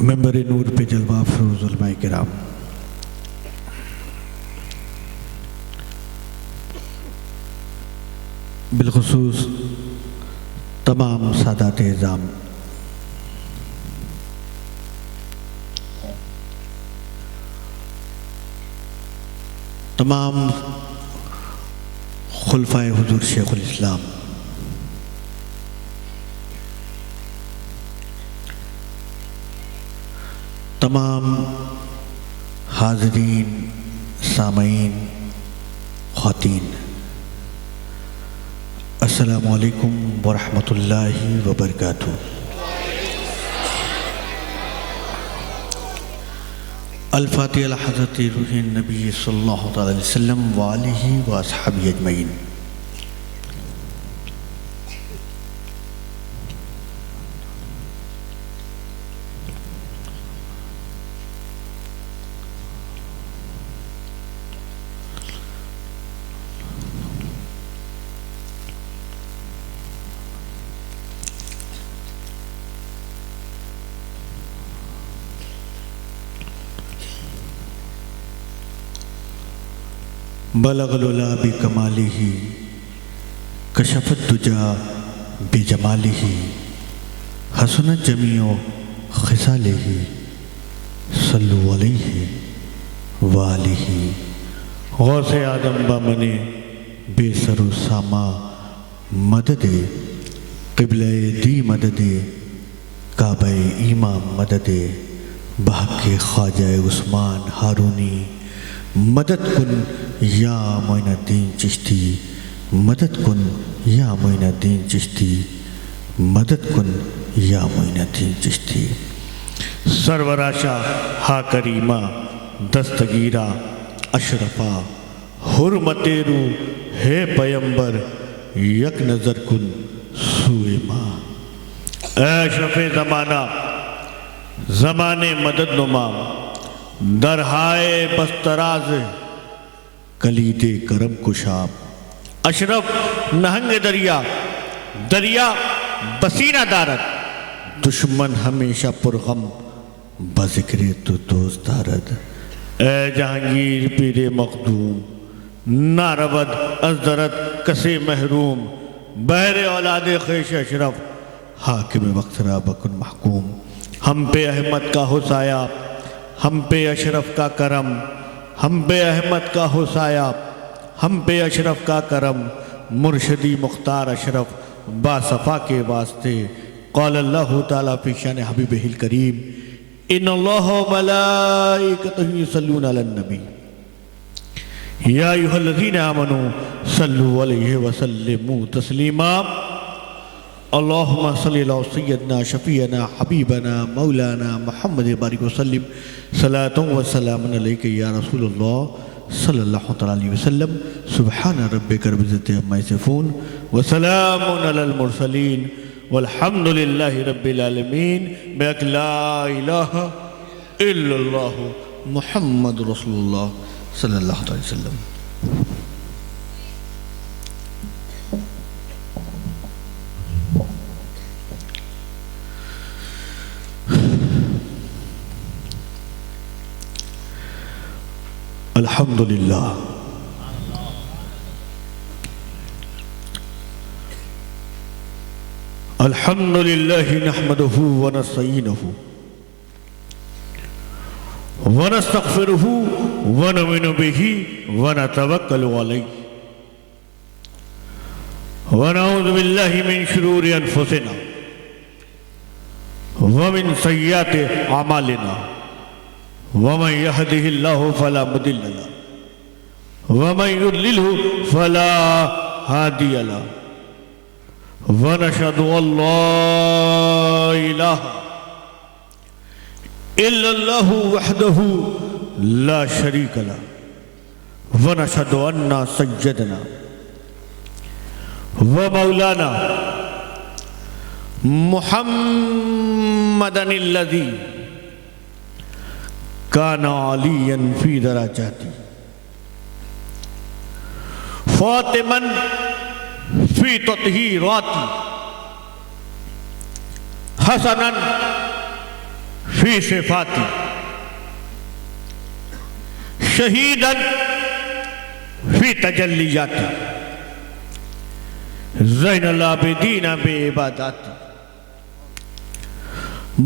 Member नूर पे जलवा अफरोज़ उलमाए किराम, बिलखुसूस तमाम सादात इज़ाम, तमाम खुलफाए हुजूर शेखुल इस्लाम, तमाम हाज़रीन, सामईन, ख़वातीन, अस्सलामु अलैकुम वरहमतुल्लाहि वबरकातुहू। अल-फ़ातिहा अला हज़रत रूह नबी सल्लल्लाहु अलैहि वसल्लम व आलिहि व अस्हाबिही अजमईन। बलगल उला बिकमालिही कशफत दुजा बिजमालिही हसनत जमीओ खिसालिही सल्लु अलैहि व आलिही। गौसे आदम बमने बेसरो सामा मददे क़िबले दी मददे काबे इमाम मददे बहके ख्वाजा उस्मान हारूनी मदद कुन या मोइनुद्दीन चिश्ती मदद कुन या मोइनुद्दीन चिश्ती मदद कुन या मोइनुद्दीन चिश्ती। सरवराशा हा करीमा दस्तगीरा अशरफा हुर्मतेरू है पैम्बर यक नज़र कुन सुए माँ। अशरफ़े ज़माना ज़माने मदद नुमा दरहाए बस्तराज कलीदे करम कुशाब। अशरफ नहंग दरिया दरिया बसीना दारद दुश्मन हमेशा पुरगम बज़िक्रे तो दोस्त दारद। ए जहांगीर पीरे मखदूम नारवद अज़दरत कसे महरूम बहरे औलादे ख़ैश अशरफ हाकिम वक्तरा बकुन महकूम। हम पे अहमद का हुसाया हम पे अशरफ का करम हम पे अहमद का हुसाया हम पे अशरफ का करम मुर्शदी मुख्तार अशरफ बासफ़ा के वास्ते क़ाल अल्लाहु ताला फ़ी शान हबीबिहिल करीम इन्नल्लाह व मलाइकतहु युसल्लूना अलन नबी या अय्युहल्लज़ीना आमनू सल्लु अलैहि व सल्लिमू तस्लीमा। अल्लाहुम्मा सल्लि अला सय्यदना शफ़ीअना हबीबना मौलाना मुहम्मद बारिक वसल्लिम सलातुन व सलामुन अलैका या रसूलल्लाह सल्लल्लाहु अलैहि वसल्लम। सुब्हान रब्बिका रब्बिल इज़्ज़ति अम्मा यसिफ़ून व सलामुन अलल मुरसलीन वल्हम्दुलिल्लाहि रब्बिल आलमीन। बिहक़्क़ि ला इलाहा इल्लल्लाह मुहम्मद रसूलुल्लाह सल्लल्लाहु अलैहि वसल्लम। अल्हम्दुलिल्लाह अल्हम्दुलिल्लाहि नहमदुहु व नस्तईनुहु व नस्तग़फ़िरुहु व नु'मिनु बिही व नतवक्कलु अलैहि व नऊज़ु बिल्लाहि मिन शुरूरि अनफुसिना व मिन सय्यिआति अमालिना वमन यहदिहिल्लाहु फला मुदिल्ल लहु वमन युद्लिलहु फला हादिय लहु व नशहदु अल्ला इलाहा इल्लल्लाहु वहदहु ला शरीक लहु व नशहदु अन्ना सय्यदना व मौलाना मुहम्मदनिल्लज़ी काना अलियन फी दराजाती फातिमन फी तत्हीराती हसनन फी सिफाती शहीदन फी तजल्लियाती ज़ैनुल आबिदीन बेइबादाती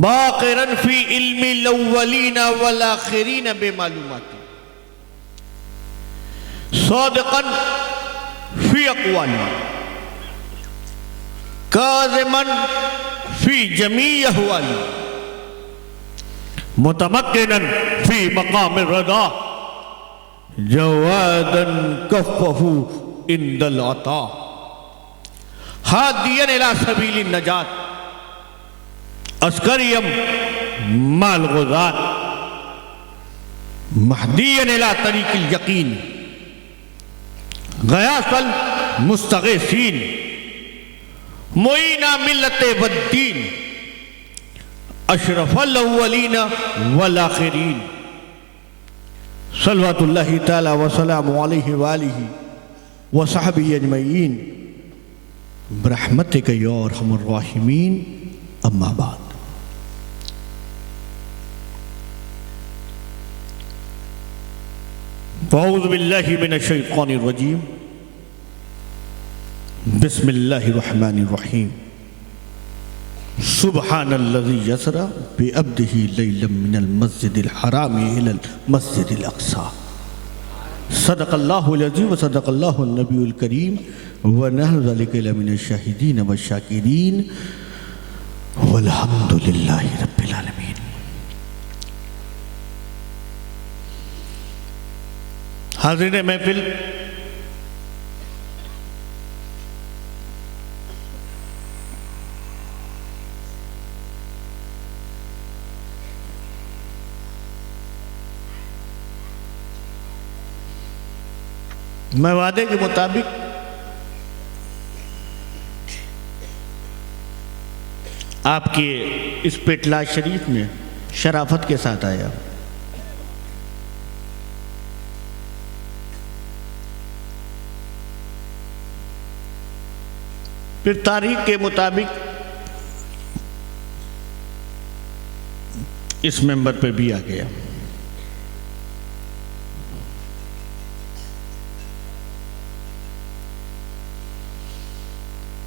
बाक़िरन फी इल्मिल अव्वलीन वल आखिरीन बेमालूमाती सादिक़न फी अक़वाली काज़िमन फी जमी अहवाली मुतमक्किनन फी मक़ाम रज़ा जवादन कफ़्फ़हु इंदल अता हादियन इला सबीलिन नजात अस्करियम माल गुज़ात महदियन इला तरीक़िल यकीन गयासल मुस्तग़ीसीन मुईना मिल्लते वद्दीन अशरफल अव्वलीन वल आखिरीन सल्लल्लाहु तआला व सल्लम अलैहि व आलिहि व सहबिही अजमईन बिरहमतिक या अरहमर राहिमीन अम्मा बाद। अऊज़ु बिल्लाहि मिनश शैतानिर रजीम बिस्मिल्लाहिर रहमानिर रहीम सुब्हानल्लज़ी यसरा बिअब्दिही लैलन मिनल मस्जिदिल हरामी इलल मस्जिदिल अक़सा सदक़ल्लाहुल अज़ीम व सदक़ल्लाहुन नबियुल करीम व नहनु ज़ालिका लमिनश शाहिदीन व शाकिरीन वल्हम्दुलिल्लाहि रब्बिल आलमीन। हाज़िर महफ़िल, मैं वादे के मुताबिक आपके इस पेटलाज शरीफ में शराफत के साथ आया। फिर तारीख के मुताबिक इस मेंबर पे भी आ गया।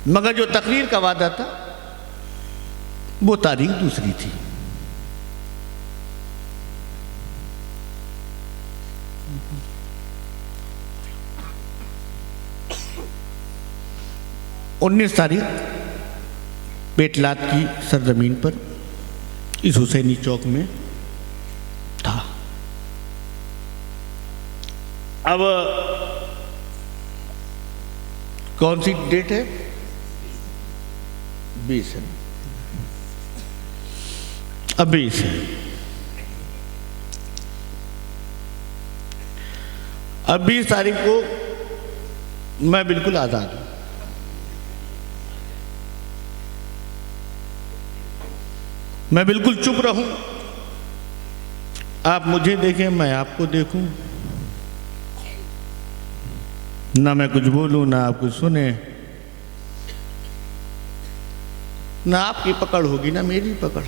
मगर जो तकरीर का वादा था वो तारीख दूसरी थी। उन्नीस तारीख पेटलाद की सरजमीन पर इस हुसैनी चौक में था। अब कौन सी डेट है? 20 है। अब 20 है। अब 20 तारीख को मैं बिल्कुल आज़ाद हूं। मैं बिल्कुल चुप रहूं, आप मुझे देखें, मैं आपको देखूं, ना मैं कुछ बोलूं ना आप कुछ सुने, ना आपकी पकड़ होगी ना मेरी पकड़।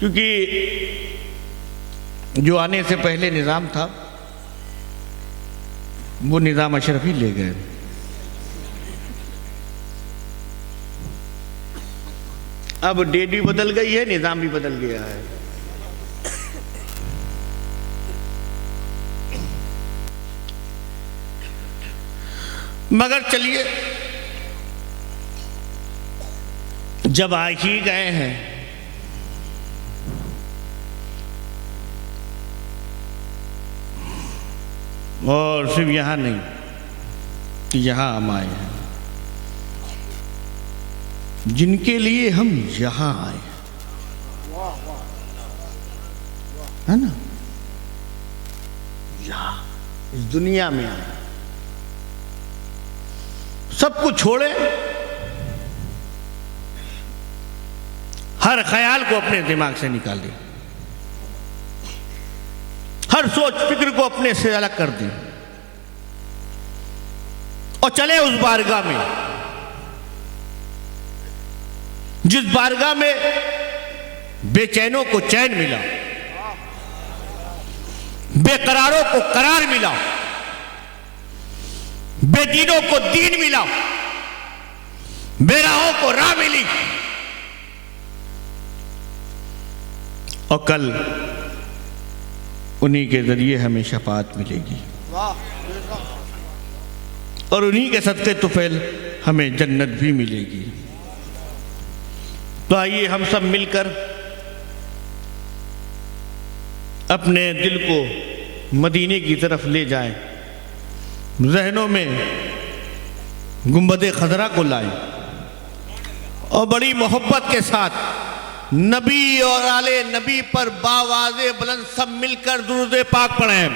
क्योंकि जो आने से पहले निज़ाम था वो निज़ाम अशरफी ले गए। अब डेट भी बदल गई है, निज़ाम भी बदल गया है। मगर चलिए, जब आ ही गए हैं और सिर्फ यहां नहीं, यहां हम आए हैं, जिनके लिए हम यहां आए है ना, यहां इस दुनिया में आए, सब कुछ छोड़े, हर ख्याल को अपने दिमाग से निकाल दें, हर सोच फिक्र को अपने से अलग कर दें और चले उस बारगाह में जिस बारगाह में बेचैनों को चैन मिला, बेकरारों को करार मिला, बेदीनों को दीन मिला, बेराहों को राह मिली। और कल उन्हीं के जरिए हमें शफाअत मिलेगी और उन्हीं के सदक़े तुफैल हमें जन्नत भी मिलेगी। तो आइए हम सब मिलकर अपने दिल को मदीने की तरफ ले जाएं, ज़हनों में गुंबद खज़रा को लाएं और बड़ी मोहब्बत के साथ नबी और आले नबी पर बावाज़े बुलंद सब मिलकर दुरूद पाक पढ़ें।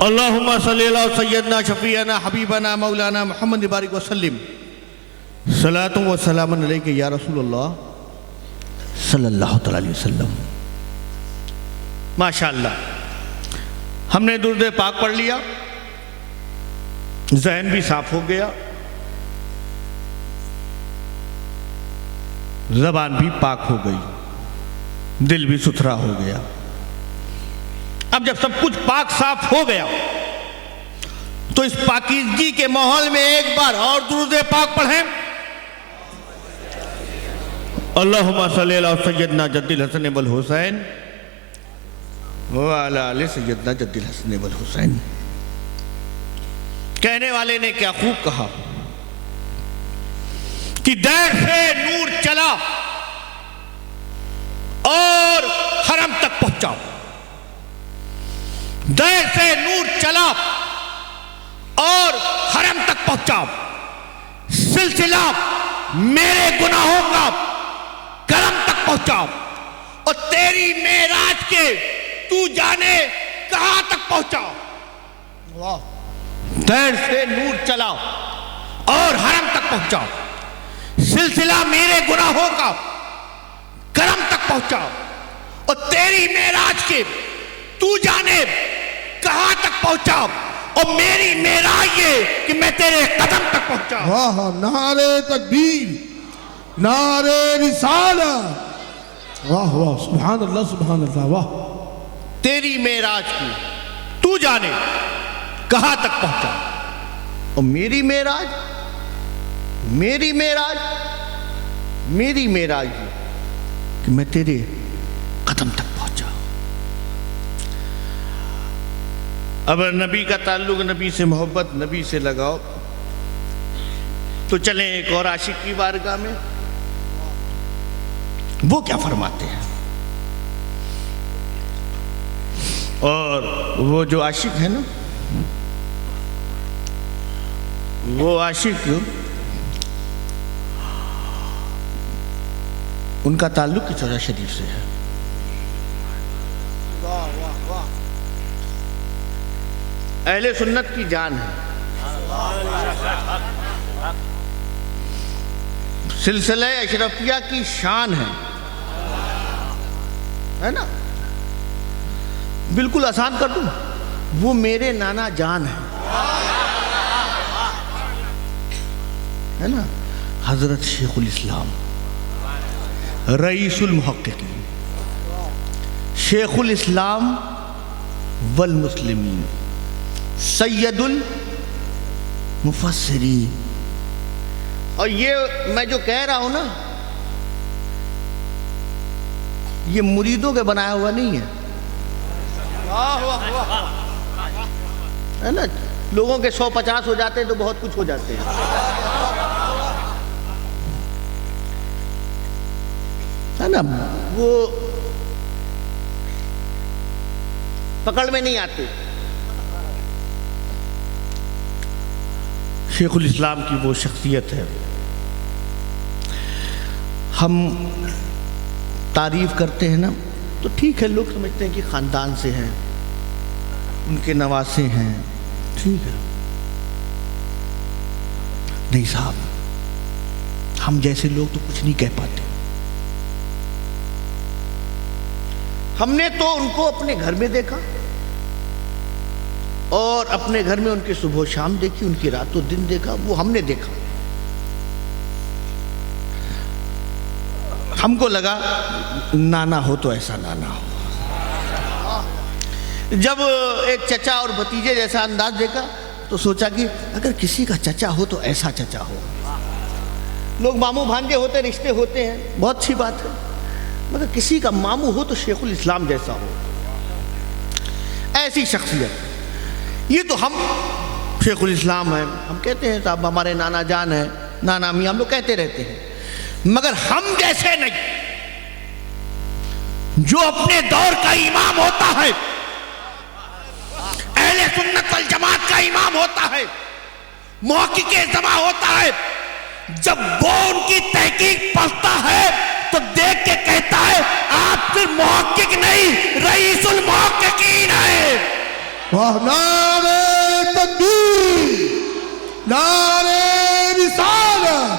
अल्लाहुम्मा सल्ली अला सय्यदना शफीअना हबीबना मौलाना मुहम्मद बारिक वसल्लिम सलातु व सलामुन अलैका या रसूलल्लाह सल्लल्लाहु अलैहि वसल्लम। माशाअल्लाह, हमने दुरूद पाक पढ़ लिया, ज़हन भी साफ हो गया, ज़बान भी पाक हो गई, दिल भी सुथरा हो गया। अब जब सब कुछ पाक साफ हो गया तो इस पाकीज़गी के माहौल में एक बार और दुरूद पाक पढ़ें। अल्लाहुम्मा सल्ली अला सय्यदना जद्दिल हसन वल हुसैन व अला आलि सय्यदना जद्दिल हसन वल हुसैन। कहने वाले ने क्या खूब कहा कि देर से नूर चला और हरम तक पहुंचा। देर से नूर चला और हरम तक पहुंचा। सिलसिला मेरे गुनाहों का करम तक पहुंचा और तेरी मेराज के तू जाने कहां तक पहुंचा। देर से नूर चला और हरम तक पहुंचा। सिलसिला मेरे गुनाहों का करम तक पहुंचा और तेरी मेराज के तू जाने कहां तक पहुंचा। और मेरी मेराज ये कि मैं तेरे कदम तक पहुंचा। वाह, नारे तकबीर, नारे रिसालत, वाह वाह, सुभान अल्लाह सुभान अल्लाह। वाह, तेरी मेराज की तू जाने कहां तक पहुंचा। और मेरी मेराज, मेरी मेराज, मेरी मेराज कि मैं तेरे कदम तक पहुंचा। अब नबी का ताल्लुक, नबी से मोहब्बत, नबी से लगाओ, तो चलें एक और आशिक की बारगाह में। वो क्या फरमाते हैं। और वो जो आशिक है ना, वो आशिक, उनका ताल्लुक किस रौज़ा शरीफ से है। अहले सुन्नत की जान है, सिलसिला अशरफिया की शान है ना। बिल्कुल आसान कर दूं, वो मेरे नाना जान है ना। हजरत शेखुल इस्लाम रईसुल मुहक्किकीन, शेखुल इस्लाम वल मुस्लिमीन, सैयदुल मुफस्सिरीन। और ये मैं जो कह रहा हूं ना, ये मुरीदों के बनाया हुआ नहीं है, है ना। लोगों के 150 हो जाते हैं तो बहुत कुछ हो जाते हैं, है ना। वो पकड़ में नहीं आते। शेखुल इस्लाम की वो शख्सियत है। हम तारीफ करते हैं ना, तो ठीक है, लोग समझते हैं कि ख़ानदान से हैं, उनके नवासे हैं, ठीक है। नहीं साहब, हम जैसे लोग तो कुछ नहीं कह पाते। हमने तो उनको अपने घर में देखा, और अपने घर में उनकी सुबह शाम देखी, उनकी रातों दिन देखा, वो हमने देखा। हमको लगा नाना हो तो ऐसा नाना हो। जब एक चचा और भतीजे जैसा अंदाज देखा तो सोचा कि अगर किसी का चचा हो तो ऐसा चचा हो। लोग मामू भांजे होते, रिश्ते होते हैं, बहुत अच्छी बात है, मगर किसी का मामू हो तो शेखुल इस्लाम जैसा हो, ऐसी शख्सियत। ये तो हम शेखुल इस्लाम हैं, हम कहते हैं साहब हमारे नाना जान है, नाना मियाँ, हम लोग कहते रहते हैं, मगर हम जैसे नहीं। जो अपने दौर का इमाम होता है, अहले सुन्नत वल जमात का इमाम होता है, मुहक्किक़े ज़मा होता है, जब वो उनकी तहकीक पढ़ता है तो देख के कहता है आप सिर्फ मुहक्किक नहीं, रईसुल मुहक्किकीन है। वाह, नारे तकबीर, नारे रिसालत,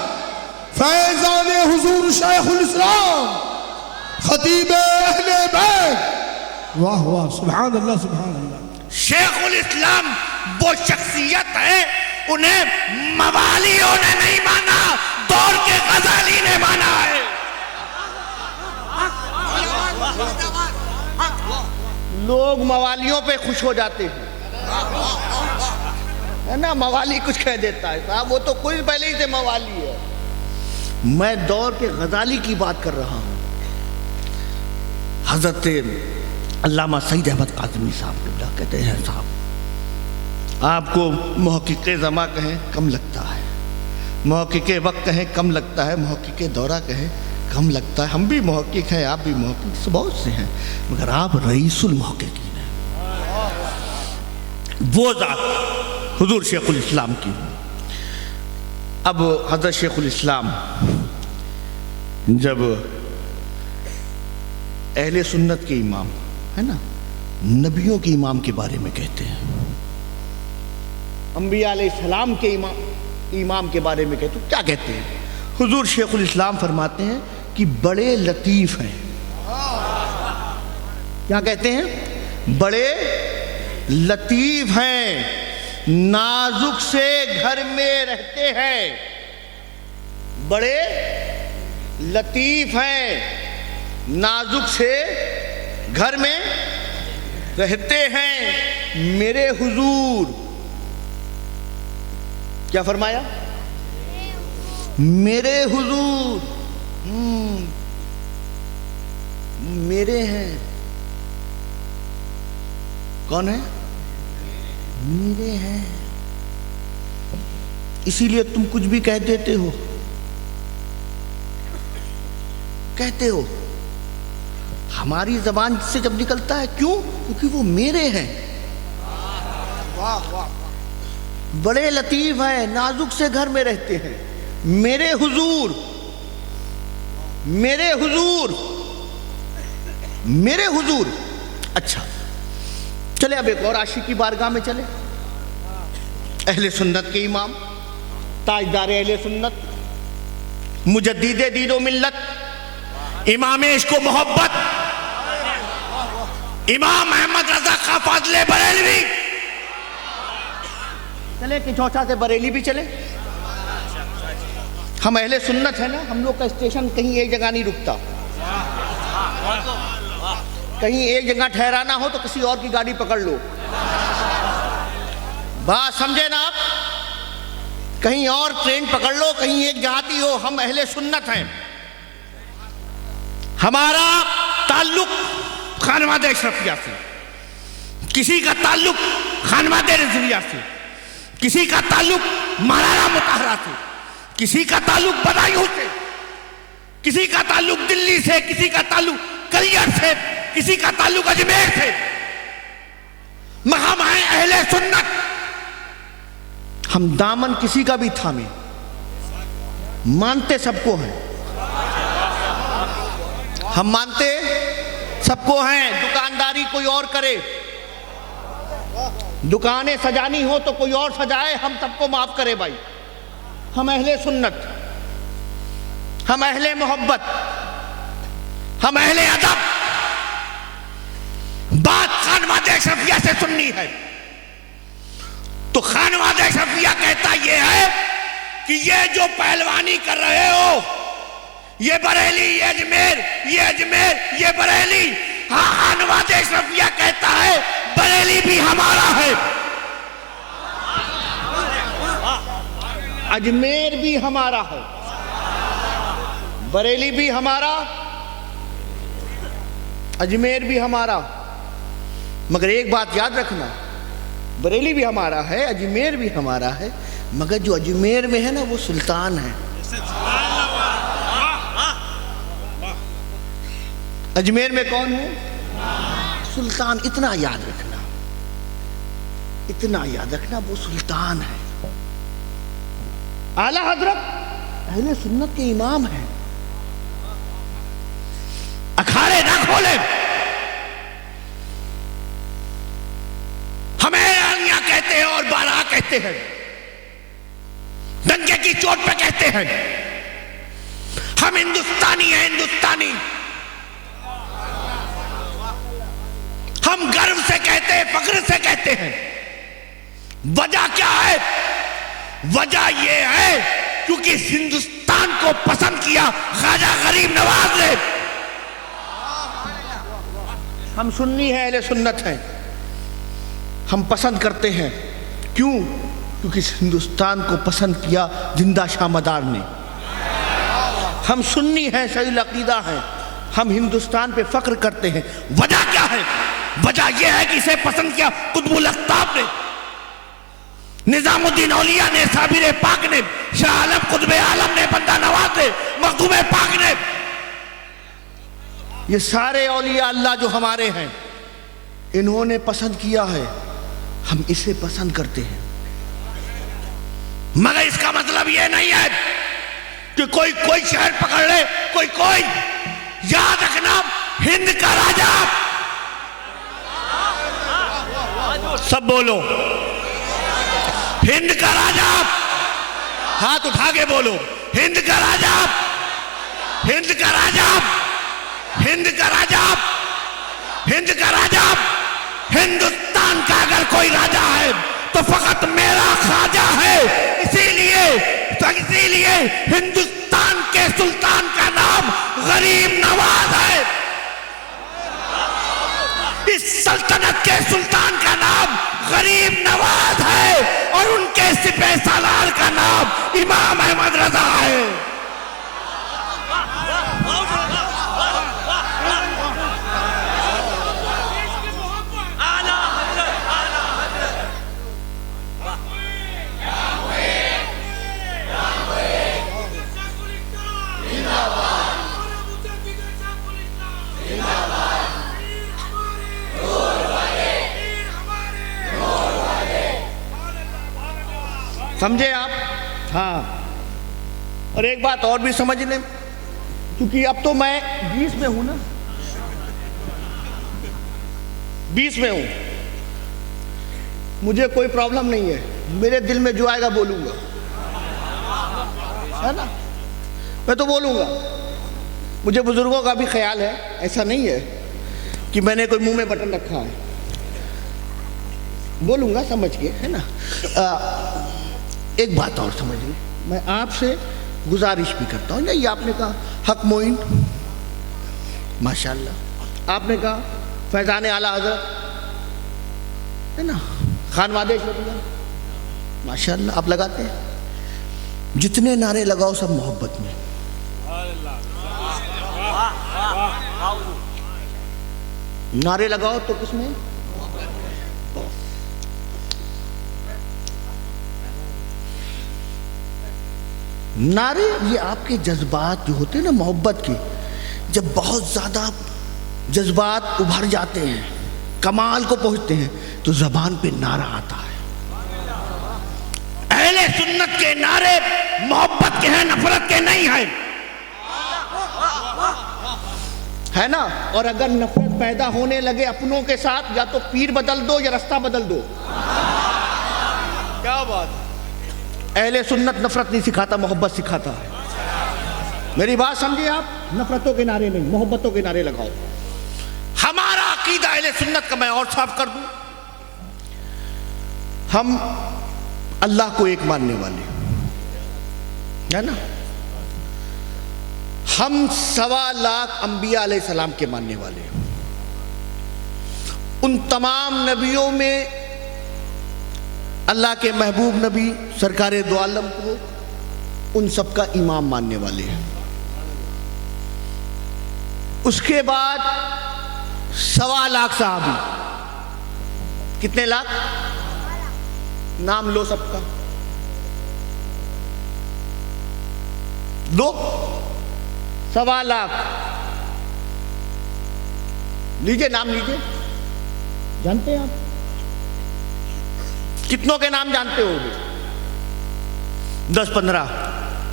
फैज़ान हुजूर शेखुल इस्लाम, खतीब अहले बैत। वाह वाह, सुभान अल्लाह, सुभान अल्लाह। शेखुल इस्लाम वो शख्सियत है, उन्हें मवालियों ने नहीं माना, दौर के गजाली ने माना है। लोग मवालियों पे खुश हो जाते हैं, है ना, मवाली कुछ कह देता है साहब, वो तो कोई पहले ही से मवाली है। मैं दौर के गजाली की बात कर रहा हूं। हजरत अल्लामा सईद अहमद काज़मी साहब कहते हैं साहब आपको मुहक्किक़े ज़मा कहें कम लगता है, मुहक्किक़े वक्त कहें कम लगता है, मुहक्किक़े दौरा कहें कम लगता है। हम भी मुहक्किक़ हैं, आप भी मुहक्किक़ बहुत से हैं, मगर आप रईसुल मुहक्किकीन हैं। वो ज़ात हुजूर शेखुल इस्लाम की। अब हज़रत शेखुल इस्लाम जब अहले सुन्नत के इमाम है ना, नबियों के इमाम के बारे में कहते हैं, अंबिया अलैहिस्सलाम के इमाम के बारे में कहते हैं, क्या कहते हैं? हुजूर शेखुल इस्लाम फरमाते हैं कि बड़े लतीफ़ हैं। क्या कहते हैं? बड़े लतीफ़ हैं, नाजुक से घर में रहते हैं। बड़े लतीफ़ हैं, नाजुक से घर में रहते हैं। मेरे हुजूर, क्या फरमाया? मेरे हुजूर मेरे हैं। कौन है? मेरे हैं। इसीलिए तुम कुछ भी कह देते हो, कहते हो, हमारी जबान से जब निकलता है, क्यों? क्योंकि वो मेरे हैं। वाह वाह, बड़े लतीफ हैं, नाजुक से घर में रहते हैं। मेरे हुजूर, मेरे हुजूर, मेरे हुजूर। अच्छा, चले अब एक और आशिक की बारगाह में चले। अहले सुन्नत के इमाम, ताजदार अहले सुन्नत, मुजद्दिद दीन व मिल्लत, इमाम इश्क व मोहब्बत, इमाम अहमद रजा खां फाज़ले बरेलवी। चले कि चौथा से बरेली भी चले। हम अहले सुन्नत है ना, हम लोग का स्टेशन कहीं एक जगह नहीं रुकता। कहीं एक जगह ठहराना हो तो किसी और की गाड़ी पकड़ लो। बात समझे ना आप? कहीं और ट्रेन पकड़ लो, कहीं एक जाती हो। हम अहले सुन्नत हैं। हमारा ताल्लुक खानवादे अशरफिया से, किसी का ताल्लुक खानवादे रिजविया से, किसी का ताल्लुक महाराणा मुताहरा से, किसी का ताल्लुक बदायूं से, किसी का ताल्लुक दिल्ली से, किसी का ताल्लुक कलियर से, किसी का ताल्लुक अजमेर से। हम हैं अहले सुन्नत। हम दामन किसी का भी थामे, मानते सबको हैं। हम मानते सबको हैं। दुकानदारी कोई और करे, दुकानें सजानी हो तो कोई और सजाए, हम सबको माफ करे भाई। हम अहले सुन्नत, हम अहले मोहब्बत, हम अहले अदब। बात खानवादे अशरफिया से सुननी है। तो खानवाद अशरफिया कहता यह है कि ये जो पहलवानी कर रहे हो, ये बरेली, ये अजमेर, ये अजमेर, ये बरेली। हाँ, खानवाद अशरफिया कहता है बरेली भी हमारा है, अजमेर भी हमारा है, बरेली भी हमारा, अजमेर भी हमारा। मगर एक बात याद रखना, बरेली भी हमारा है, अजमेर भी हमारा है, मगर जो अजमेर में है ना वो सुल्तान है। अजमेर में कौन है? सुल्तान। इतना याद रखना, इतना याद रखना, वो सुल्तान है। आला हजरत अहले सुन्नत के इमाम हैं। अखाड़े ना खोले, हमें ईरानियां कहते हैं और बारह कहते हैं, डंके की चोट पे कहते हैं हम हिंदुस्तानी हैं, हिंदुस्तानी। हम गर्व से कहते हैं, फख्र से कहते हैं। वजह क्या है? वजह यह है क्योंकि हिंदुस्तान को पसंद किया ख्वाजा गरीब नवाज ने। हम सुन्नी हैं, अहले सुन्नत हैं, हम पसंद करते हैं। क्यों? क्योंकि हिंदुस्तान को पसंद किया जिंदा शाह मदार ने। हम सुन्नी हैं, सही अकीदा हैं, हम हिंदुस्तान पे फख्र करते हैं। वजह क्या है? वजह यह है कि इसे पसंद किया कुतुबुल अख्ताब ने, निजामुद्दीन औलिया ने, साबिर पाक ने, शाह आलम कुतुब आलम ने, बंदा नवाज ने, मखदूम पाक ने। ये सारे औलिया अल्लाह जो हमारे हैं, इन्होंने पसंद किया है, हम इसे पसंद करते हैं। मगर इसका मतलब यह नहीं है कि कोई कोई शहर पकड़ ले, कोई। याद रखना, हिंद का राजा, सब बोलो, हिंद का राजा, हाथ उठा के बोलो, हिंद का राजा, हिंद का राजा, हिंद का राजा, हिंद का राजा। हिंदुस्तान का अगर कोई राजा है तो फकत मेरा ख्वाजा है। इसीलिए हिंदुस्तान के सुल्तान का नाम गरीब नवाज है। इस सल्तनत के सुल्तान का नाम गरीब नवाज है और उनके सिपह सालार का नाम इमाम अहमद रजा है। समझे आप? हाँ। और एक बात और भी समझ लें, क्योंकि अब तो मैं 20 में हूं ना, 20 में हूं, मुझे कोई प्रॉब्लम नहीं है। मेरे दिल में जो आएगा बोलूंगा, है ना? मैं तो बोलूंगा। मुझे बुजुर्गों का भी ख्याल है, ऐसा नहीं है कि मैंने कोई मुंह में बटन रखा है। बोलूंगा समझ के, है ना? एक बात और समझिए, मैं आपसे गुजारिश भी करता हूँ। ये आपने कहा हक मोइन, माशाल्लाह। आपने कहा फैजान आला हजरत, है ना? खानवाद अशरफिया, माशाल्लाह। आप लगाते हैं। जितने नारे लगाओ सब मोहब्बत में। नारे लगाओ तो किसमें? नारे ये आपके जज्बात जो होते हैं ना, मोहब्बत के, जब बहुत ज़्यादा जज्बात उभर जाते हैं, कमाल को पहुंचते हैं, तो जबान पे नारा आता है। अहले सुन्नत के नारे मोहब्बत के हैं, नफरत के नहीं हैं, है ना? और अगर नफरत पैदा होने लगे अपनों के साथ, या तो पीर बदल दो या रास्ता बदल दो। क्या बात! अहले सुन्नत नफरत नहीं सिखाता, मोहब्बत सिखाता है। मेरी बात समझिए आप। नफरतों के नारे नहीं, मोहब्बतों के नारे लगाओ। हमारा अकीदा अहले सुन्नत का मैं और साफ कर दूं, हम अल्लाह को एक मानने वाले, है ना। हम 1.25 लाख अंबिया अलैहिस्सलाम के मानने वाले हैं। उन तमाम नबियों में अल्लाह के महबूब नबी सरकारे दो आलम को उन सबका इमाम मानने वाले हैं। उसके बाद 1.25 लाख सहाबी, कितने लाख, नाम लो सबका, लो, 1.25 लाख, लीजिए नाम लीजिए। जानते हैं आप कितनों के नाम जानते होंगे? 10, 15,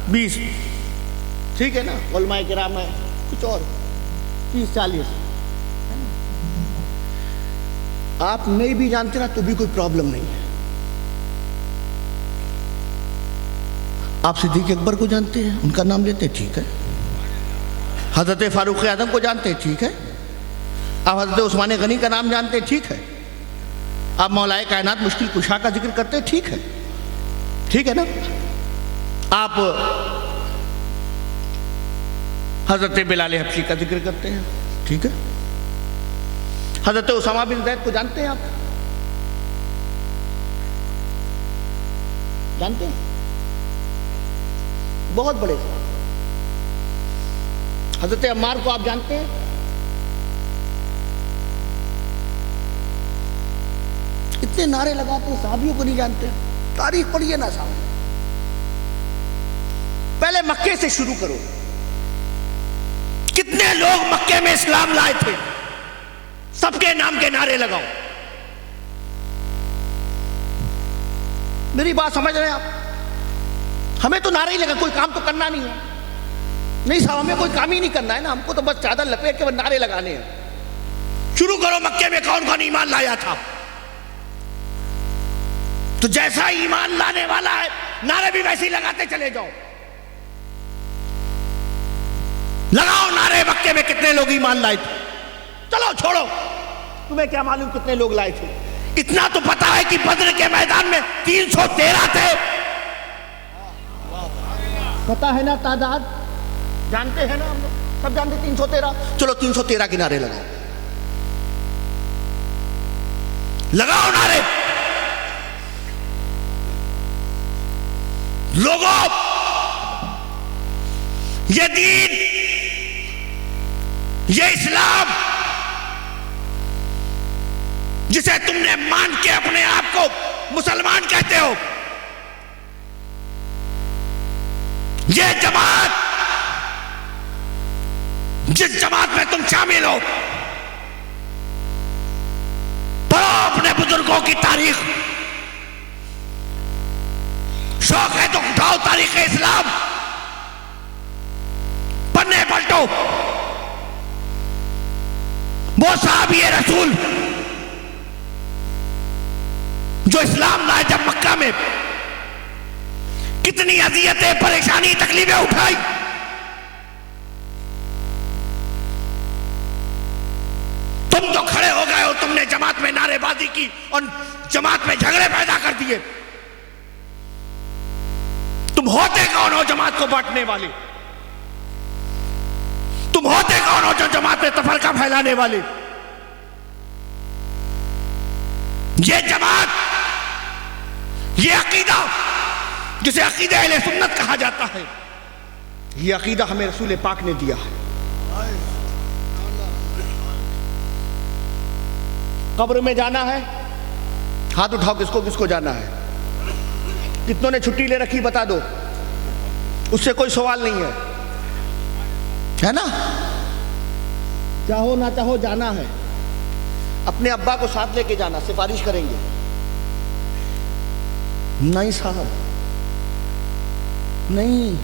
20, ठीक है ना। उलमाए किराम है, कुछ और 30, 40। आप नहीं भी जानते ना तो भी कोई प्रॉब्लम नहीं है। आप सिद्दीक अकबर को जानते हैं, उनका नाम लेते हैं, ठीक है। हजरत फारूक आजम को जानते हैं, ठीक है। आप हजरत उस्मान गनी का नाम जानते हैं, ठीक है। आप मौलाए कायनात मुश्किल कुशा का जिक्र करते हैं, ठीक है, ठीक है ना। आप हजरत बिलाल हबशी का जिक्र करते हैं, ठीक है। हजरत उसामा बिन ज़ैद को जानते हैं आप? जानते हैं? बहुत बड़े साहब। हजरत अम्मार को आप जानते हैं? इतने नारे लगाते हैं, साहबियों को नहीं जानते। तारीख पढ़िए ना साहब। पहले मक्के से शुरू करो। कितने लोग मक्के में इस्लाम लाए थे? सबके नाम के नारे लगाओ। मेरी बात समझ रहे हैं आप? हमें तो नारे ही लगा, कोई काम तो करना नहीं है। नहीं साहब, हमें कोई काम ही नहीं करना है ना, हमको तो बस चादर लपेट के नारे लगाने हैं। शुरू करो, मक्के में कौन कौन ईमान लाया था, तो जैसा ईमान लाने वाला है नारे भी वैसे ही लगाते चले जाओ। लगाओ नारे, मक्के में कितने लोग ईमान लाए थे। चलो छोड़ो, तुम्हें क्या मालूम कितने लोग लाए थे। इतना तो पता है कि बद्र के मैदान में 313 थे। पता है ना तादाद, जानते हैं ना हम लोग, सब जानते 313। चलो 313 के नारे लगाओ, लगाओ नारे। लोगों, ये दीन, ये इस्लाम जिसे तुमने मान के अपने आप को मुसलमान कहते हो, ये जमात, जिस जमात में तुम शामिल हो, पढ़ो अपने बुजुर्गों की तारीख। शौक है तो उठाओ तारीख इस्लाम, पन्ने पलटो। वो साहबी रसूल जो इस्लाम लाए जब मक्का में, कितनी अजियतें, परेशानी, तकलीफें उठाई। तुम जो खड़े हो गए हो, तुमने जमात में नारेबाजी की और जमात में झगड़े पैदा कर दिए। तुम होते कौन हो जमात को बांटने वाले? तुम होते कौन हो जो जमात में तफरका फैलाने वाले? ये जमात, ये अकीदा जिसे अकीदा अहले सुन्नत कहा जाता है, ये अकीदा हमें रसूल पाक ने दिया है। कब्र में जाना है, हाथ उठाओ, किसको किसको जाना है? कितनों ने छुट्टी ले रखी बता दो, उससे कोई सवाल नहीं है ना। चाहो ना चाहो जाना है। अपने अब्बा को साथ लेके जाना, सिफारिश करेंगे? नहीं साहब, नहीं।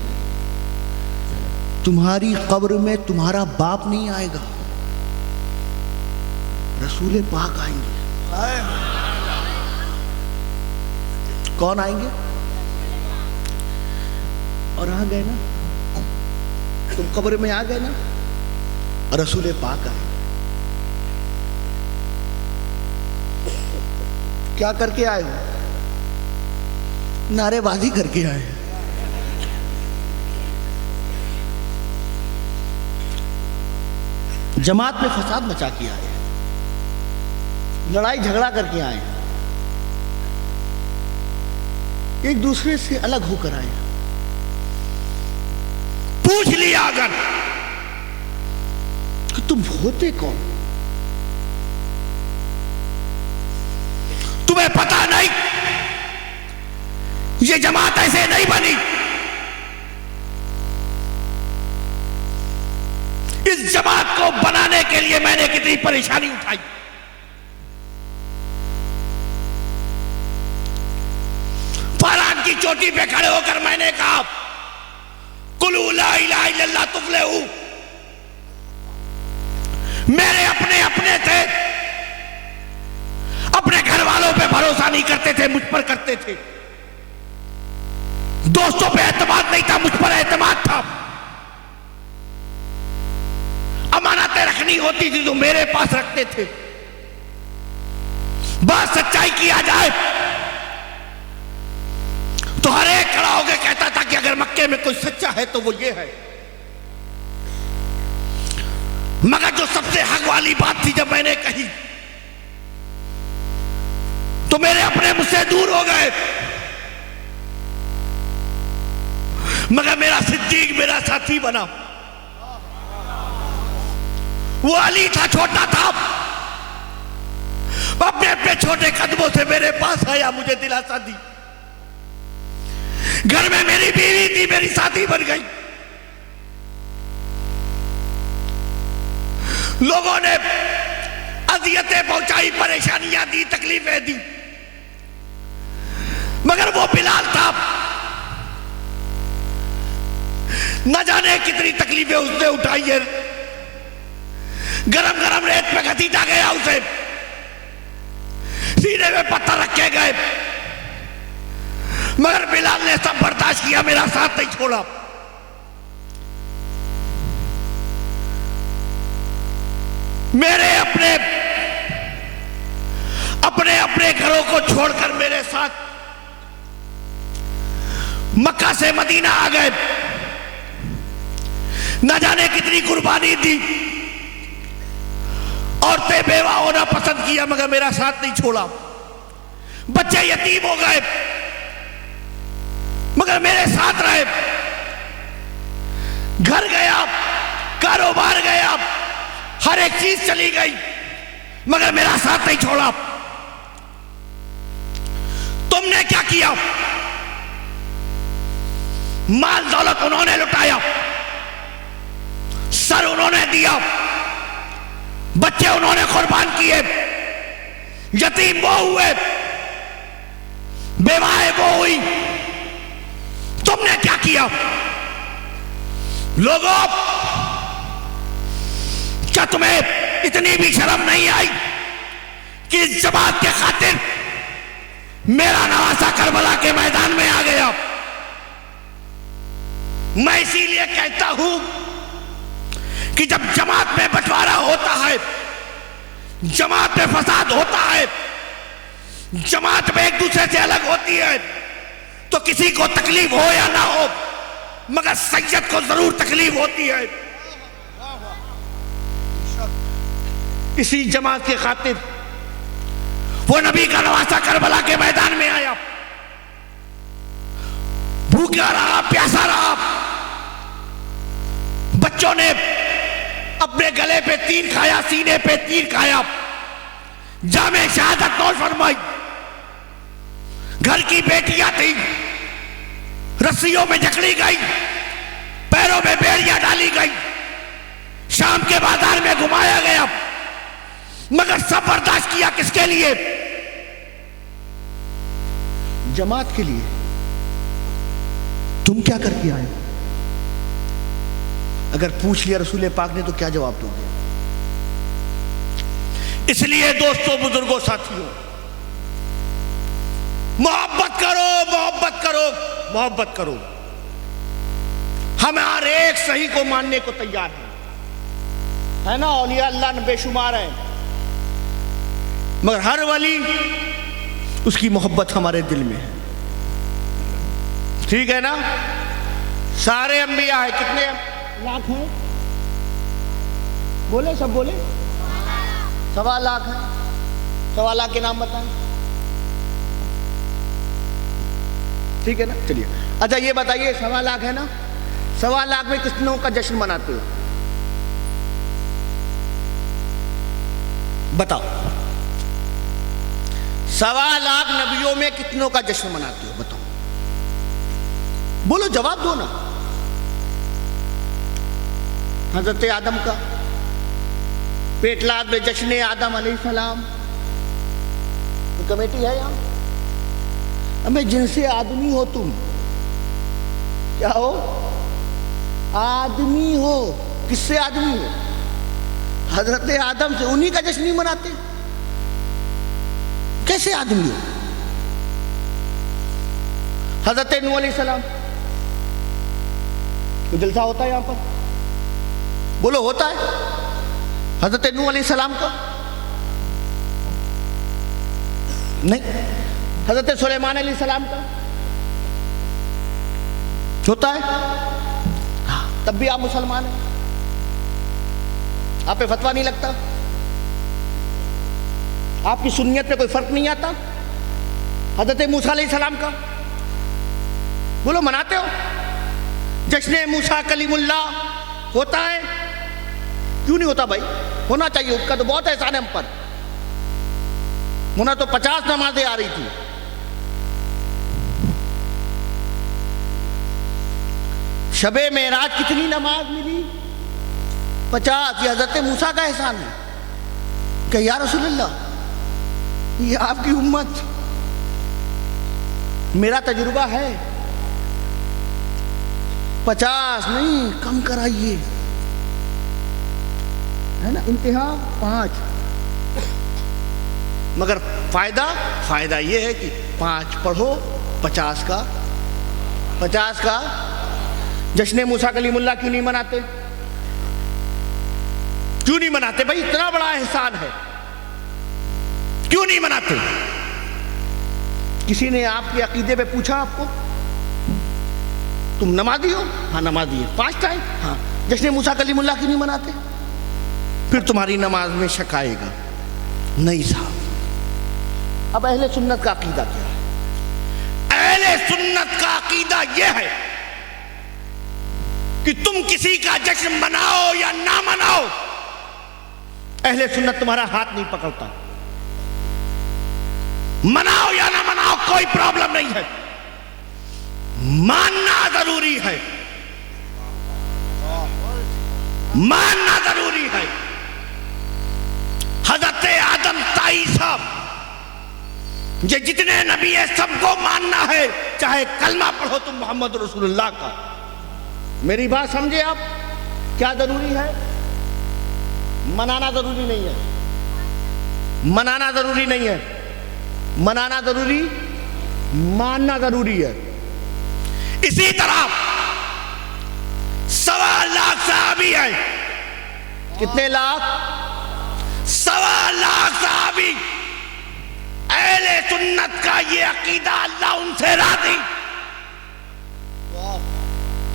तुम्हारी कब्र में तुम्हारा बाप नहीं आएगा, रसूल पाक आएंगे। कौन आएंगे? और आ गए ना, तुम कब्र में आ गए ना, रसूल पाक आए। क्या करके आए हो? नारेबाजी करके आए, जमात में फसाद मचा के आए, लड़ाई झगड़ा करके आए, एक दूसरे से अलग होकर आए। पूछ लिया अगर कि तुम होते कौन, तुम्हें पता नहीं ये जमात ऐसे नहीं बनी, इस जमात को बनाने के लिए मैंने कितनी परेशानी उठाई। फरहान की चोटी पे खड़े होकर मैंने कहा कुलू ला इलाहा इल्लल्लाह तुफ्लिहू। मेरे अपने अपने थे, अपने घर वालों पे भरोसा नहीं करते थे, मुझ पर करते थे। दोस्तों पे एतमाद नहीं था, मुझ पर एतमाद था। अमानतें रखनी होती थी तो मेरे पास रखते थे। बात सच्चाई किया जाए तो हर एक खड़ा होकर कहता था कि अगर मक्के में कोई सच्चा है तो वो ये है। मगर जो सबसे हक वाली बात थी जब मैंने कही तो मेरे अपने मुझसे दूर हो गए। मगर मेरा सिद्दीक मेरा साथी बना। वो अली था, छोटा था, अपने अपने छोटे कदमों से मेरे पास आया, मुझे दिलासा दी। घर में मेरी बीवी थी, मेरी साथी बन गई। लोगों ने अजियतें पहुंचाई, परेशानियां दी, तकलीफें दी, मगर वो बिलाल था, न जाने कितनी तकलीफें उसने उठाई है। गरम गरम रेत पे घसीटा गया, उसे सीने में पत्थर रखे गए, मगर बिलाल ने सब बर्दाश्त किया, मेरा साथ नहीं छोड़ा। मेरे अपने अपने अपने घरों को छोड़कर मेरे साथ मक्का से मदीना आ गए। न जाने कितनी कुर्बानी दी, औरतें बेवा होना पसंद किया, मगर मेरा साथ नहीं छोड़ा। बच्चे यतीम हो गए, मगर मेरे साथ रहे। घर गया, कारोबार गया, हर एक चीज चली गई, मगर मेरा साथ नहीं छोड़ा। तुमने क्या किया? माल दौलत उन्होंने लुटाया, सर उन्होंने दिया, बच्चे उन्होंने कुर्बान किए, यतीम वो हुए, बेवाएं वो हुई। तुमने क्या किया? लोगों, क्या तुम्हें इतनी भी शर्म नहीं आई कि इस जमात के खातिर मेरा नवासा करबला के मैदान में आ गया? मैं इसीलिए कहता हूं कि जब जमात में बंटवारा होता है, जमात में फसाद होता है, जमात में एक दूसरे से अलग होती है, तो किसी को तकलीफ हो या ना हो, मगर सैयद को जरूर तकलीफ होती है। इसी जमात के खातिर वो नबी का नवासा करबला के मैदान में आया, भूखा रहा, प्यासा रहा। बच्चों ने अपने गले पे तीर खाया, सीने पे तीर खाया, जामे शहादत नौश फरमाई। घर की बेटियां थी, रस्सियों में जकड़ी गई, पैरों में बेड़ियां डाली गई, शाम के बाजार में घुमाया गया, मगर सब बर्दाश्त किया। किसके लिए? जमात के लिए। तुम क्या करके आए? अगर पूछ लिया रसूल पाक ने तो क्या जवाब दोगे? इसलिए दोस्तों, बुजुर्गों, साथियों, मोहब्बत करो, मोहब्बत करो, मोहब्बत करो। हम हर एक सही को मानने को तैयार है ना? औलिया अल्लाह ने बेशुमार है, मगर हर वली उसकी मोहब्बत हमारे दिल में है। ठीक है ना? सारे अंबिया है, कितने लाख हैं? बोले, सब बोले, 1.25 लाख है। 1.25 लाख के नाम बताएं। ठीक है ना? चलिए, अच्छा ये बताइए, 1.25 लाख है ना, 1.25 लाख में कितनों का जश्न मनाते हो? बताओ। 1.25 लाख नबियों में कितनों का जश्न मनाते हो? बताओ, बोलो, जवाब दो ना। हजरत आदम का पेटलाद में जश्न आदम अलैहिस्सलाम तो कमेटी है यहाँ। हमें जिनसे आदमी हो तुम, क्या हो? आदमी हो। किससे आदमी हो? हजरत आदम से। उन्हीं का जश्न नहीं मनाते? कैसे आदमी हो? हजरत नूह अलैहिस्सलाम तो जलसा होता है यहां पर, बोलो होता है? हजरत नूह अलैहिस्सलाम का नहीं। हजरत सुलेमान अलैहिस्सलाम का होता है? हाँ, तब भी आप मुसलमान हैं। आप पे फतवा नहीं लगता? आपकी सुन्नियत पे कोई फर्क नहीं आता? हजरत मूसा अलैहिस्सलाम का बोलो, मनाते हो? जश्न मूसा कलीमुल्लाह होता है? क्यों नहीं होता भाई? होना चाहिए, उसका तो बहुत एहसान है हम पर। होना तो 50 नमाजें आ रही थी। शबे मेराज कितनी नमाज मिली? 50। ये हजरत मूसा का एहसान है कि या रसूलल्लाह, ये आपकी उम्मत, मेरा तजुर्बा है, 50 नहीं, कम कराइए, है ना? इंतहा 5। मगर फायदा ये है कि 5 पढ़ो, 50 का जश्न मूसा कलीमुल्लाह क्यों नहीं मनाते? क्यों नहीं मनाते भाई? इतना बड़ा एहसान है, क्यों नहीं मनाते? किसी ने आपके अकीदे पे पूछा आपको, तुम नमाजी हो? हाँ नमाजी है। 5 टाइम? हाँ। जश्न मूसा कलीमुल्लाह क्यों नहीं मनाते? फिर तुम्हारी नमाज में शक आएगा। नहीं साहब। अब अहले सुन्नत का अकीदा क्या है? अहले सुन्नत का अकीदा यह है कि तुम किसी का जश्न मनाओ या ना मनाओ, अहले सुन्नत तुम्हारा हाथ नहीं पकड़ता। मनाओ या ना मनाओ कोई प्रॉब्लम नहीं है, मानना जरूरी है, मानना जरूरी है। हजरत आदम ताई साहब, ये जितने नबी है सबको मानना है, चाहे कलमा पढ़ो तुम मोहम्मद रसूलुल्लाह का। मेरी बात समझे आप? क्या जरूरी है? मनाना जरूरी नहीं है, मनाना जरूरी नहीं है, मनाना जरूरी, मानना जरूरी है। इसी तरह 1.25 लाख सहाबी है। कितने लाख? 1.25 लाख सहाबी। अहले सुन्नत का ये अकीदा, अल्लाह उनसे राजी,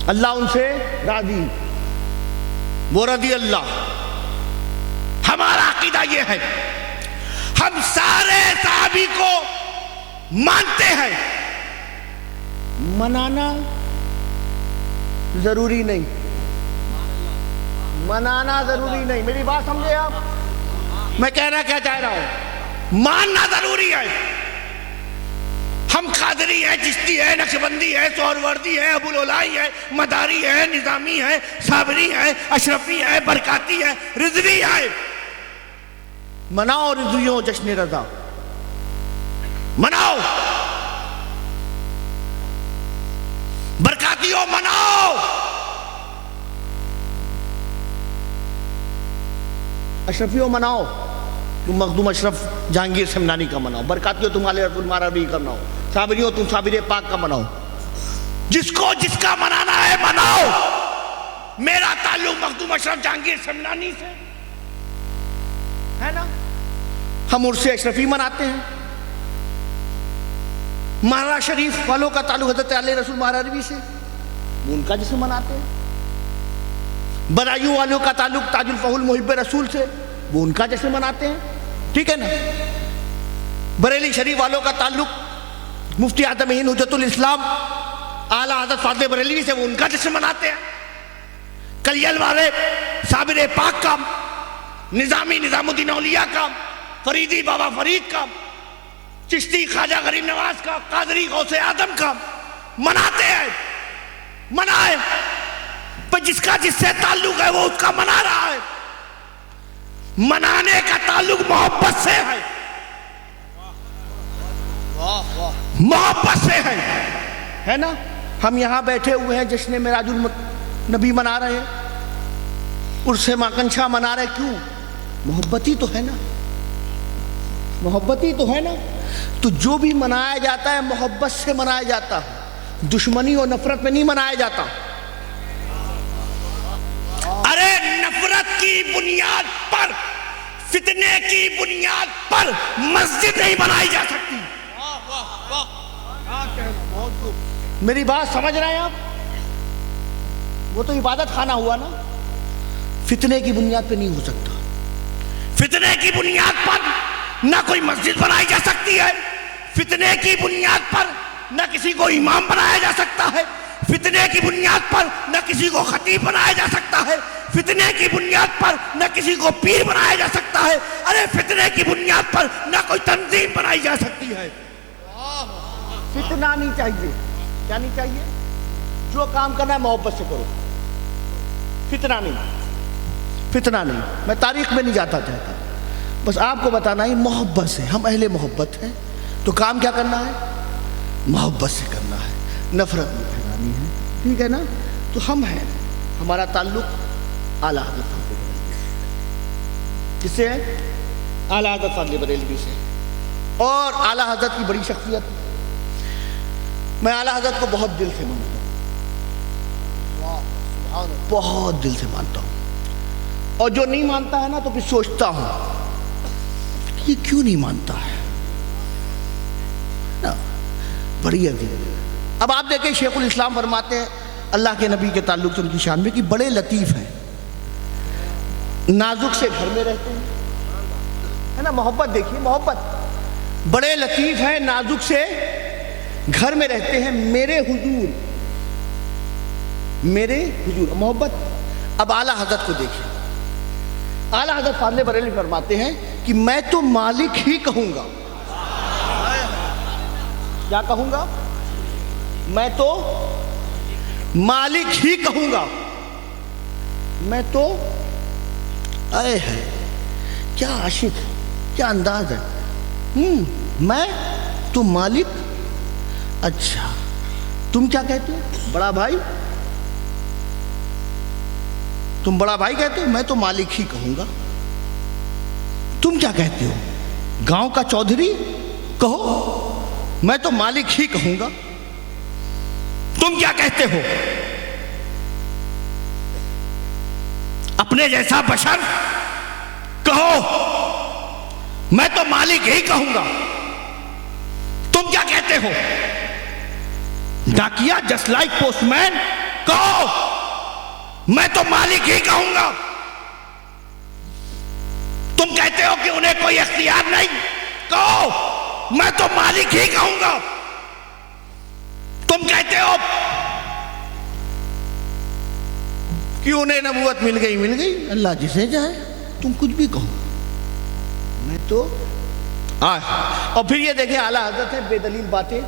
अल्लाह उनसे राजी, वो रदी अल्लाह। हमारा अकीदा ये है, हम सारे सहाबी को मानते हैं, मनाना जरूरी नहीं, मनाना जरूरी नहीं। मेरी बात समझे आप? मैं कहना क्या चाह रहा हूं? मानना जरूरी है। हम कादरी है, चिश्ती है, नक्शबंदी है, सोहरवर्दी है, अबुल उलाई है, मदारी है, निजामी है, साबरी है, अशरफी है, बरकाती है, रिजवी है। मनाओ रिजवियों जश्न रजा, मनाओ बरकातियों, मनाओ अशरफियों, मनाओ। तुम मखदूम अशरफ जहांगीर समनानी का मनाओ, बरकातियों तुम आले रसूल मारवी का मनाओ, साबिरियों तुम साबिर पाक का मनाओ। जिसको जिसका मनाना है मनाओ। मेरा ताल्लुक मखदूम अशरफ जहांगीर समनानी से है ना, हम उर्से अशरफी मनाते हैं, महाराज शरीफ वालों का ताल्लुक हजरत आले रसूल महाराज से, वो उनका जश्न मनाते हैं। बदायूं वालों का ताल्लुक ताजुल फहुल मुहिब्ब रसूल से, वो उनका जश्न मनाते हैं, ठीक है ना। बरेली शरीफ वालों का ताल्लुक मुफ्ती आदम हिंद हुज्जतुल इस्लाम आला हज़रत फाज़िल बरेलवी से, वो उनका जश्न मनाते हैं। कलियल वाले साबिर पाक का, निजामी निजामुद्दीन औलिया का, फरीदी बाबा फरीद का, चिश्ती ख्वाजा गरीब नवाज का, कादरी गौसे आदम का मनाते हैं। मनाए, पर जिसका जिससे ताल्लुक है वो उसका मना रहा है। मनाने का ताल्लुक मोहब्बत से है, मोहब्बत से है ना। हम यहां बैठे हुए हैं, जश्न मिराजुल नबी मना रहे हैं, उर्से माकनशा मना रहे, क्यों? मोहब्बत ही तो है ना, मोहब्बत ही तो है ना। तो जो भी मनाया जाता है मोहब्बत से मनाया जाता है, दुश्मनी और नफरत में नहीं मनाया जाता। अरे नफरत की बुनियाद पर, फितने की बुनियाद पर मस्जिद नहीं बनाई जा सकती। मेरी बात समझ रहे हैं आप? वो तो इबादत खाना हुआ ना, फितने की बुनियाद पे नहीं हो सकता। फितने की बुनियाद पर ना कोई मस्जिद बनाई जा सकती है, फितने की बुनियाद पर ना किसी को इमाम बनाया जा सकता है, फितने की बुनियाद पर ना किसी को खतीब बनाया जा सकता है, फितने की बुनियाद पर ना किसी को पीर बनाया जा सकता है। अरे फितने की बुनियाद पर ना कोई तंजीम बनाई जा सकती है। फितना नहीं चाहिए, क्या नहीं चाहिए? जो काम करना है मोहब्बत से करो, फितना नहीं, फितना नहीं। मैं तारीख में नहीं जाता चाहता, बस आपको बताना ही मोहब्बत से। हम अहले मोहब्बत हैं, तो काम क्या करना है? मोहब्बत से करना है, नफरत नहीं फैलानी है, ठीक है ना। तो हम हैं, हमारा ताल्लुक आला हज़रत फाज़िल बरेलवी से। किससे है? आला हज़रत फाज़िल बरेलवी से। और आला हज़रत की बड़ी शख्सियत, मैं आला हज़रत को बहुत दिल से मानता हूँ, बहुत दिल से मानता हूँ। और जो नहीं मानता है ना, तो फिर सोचता हूँ ये क्यों नहीं मानता है ना, बड़ी अजीब। अब आप देखें, शेखुल इस्लाम फरमाते हैं अल्लाह के नबी के ताल्लुक से उनकी शान में कि बड़े लतीफ़ हैं, नाजुक से घर में रहते हैं, है ना। मोहब्बत देखिए, मोहब्बत, बड़े लतीफ़ हैं, नाजुक से घर में रहते हैं, मेरे हुजूर, मेरे हुजूर, मोहब्बत। अब आला हज़रत को देखिए, आला हज़रत फाज़िल बरेलवी फरमाते हैं कि मैं तो मालिक ही कहूंगा। क्या कहूंगा? मैं तो मालिक ही कहूंगा। मैं तो, आए है, क्या आशिक, क्या अंदाज है। मैं तो मालिक, अच्छा तुम क्या कहते हो? बड़ा भाई, तुम बड़ा भाई कहते हो, मैं तो मालिक ही कहूंगा। तुम क्या कहते हो? गांव का चौधरी कहो, मैं तो मालिक ही कहूंगा। तुम क्या कहते हो? अपने जैसा बशर कहो, मैं तो मालिक ही कहूंगा। तुम क्या कहते हो? डाकिया जस्ट लाइक पोस्टमैन कहो, मैं तो मालिक ही कहूंगा। तुम कहते हो कि उन्हें कोई इख्तियार नहीं, कहो मैं तो मालिक ही कहूंगा। तुम कहते हो कि उन्हें नबूवत मिल गई, अल्लाह जिसे चाहे, तुम कुछ भी कहो, मैं तो और फिर ये देखिए, आला हज़रत है, बेदलील बातें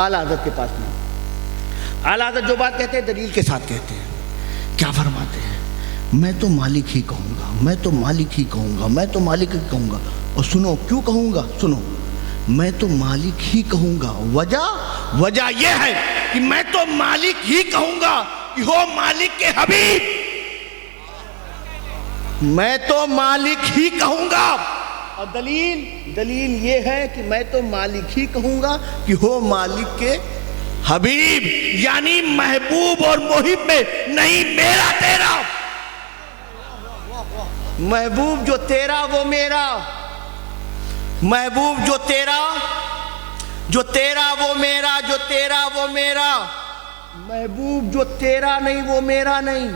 आला हज़रत के पास नहीं। आला हज़रत जो बात कहते हैं दलील के साथ कहते हैं। क्या फरमाते हैं? मैं तो मालिक ही कहूंगा, मैं तो मालिक ही कहूंगा, मैं तो मालिक ही कहूंगा। और सुनो क्यों कहूंगा, सुनो, मैं तो मालिक ही कहूंगा। वजह यह है कि मैं तो मालिक ही कहूंगा कि हो मालिक के हबीब। मैं तो मालिक ही कहूंगा। और दलील ये है कि मैं तो मालिक ही कहूंगा कि हो मालिक के हबीब, यानी महबूब और मुहिब में नहीं मेरा तेरा। महबूब जो तेरा वो मेरा, महबूब जो तेरा जो तेरा वो मेरा, जो तेरा वो मेरा। महबूब जो तेरा नहीं वो मेरा नहीं,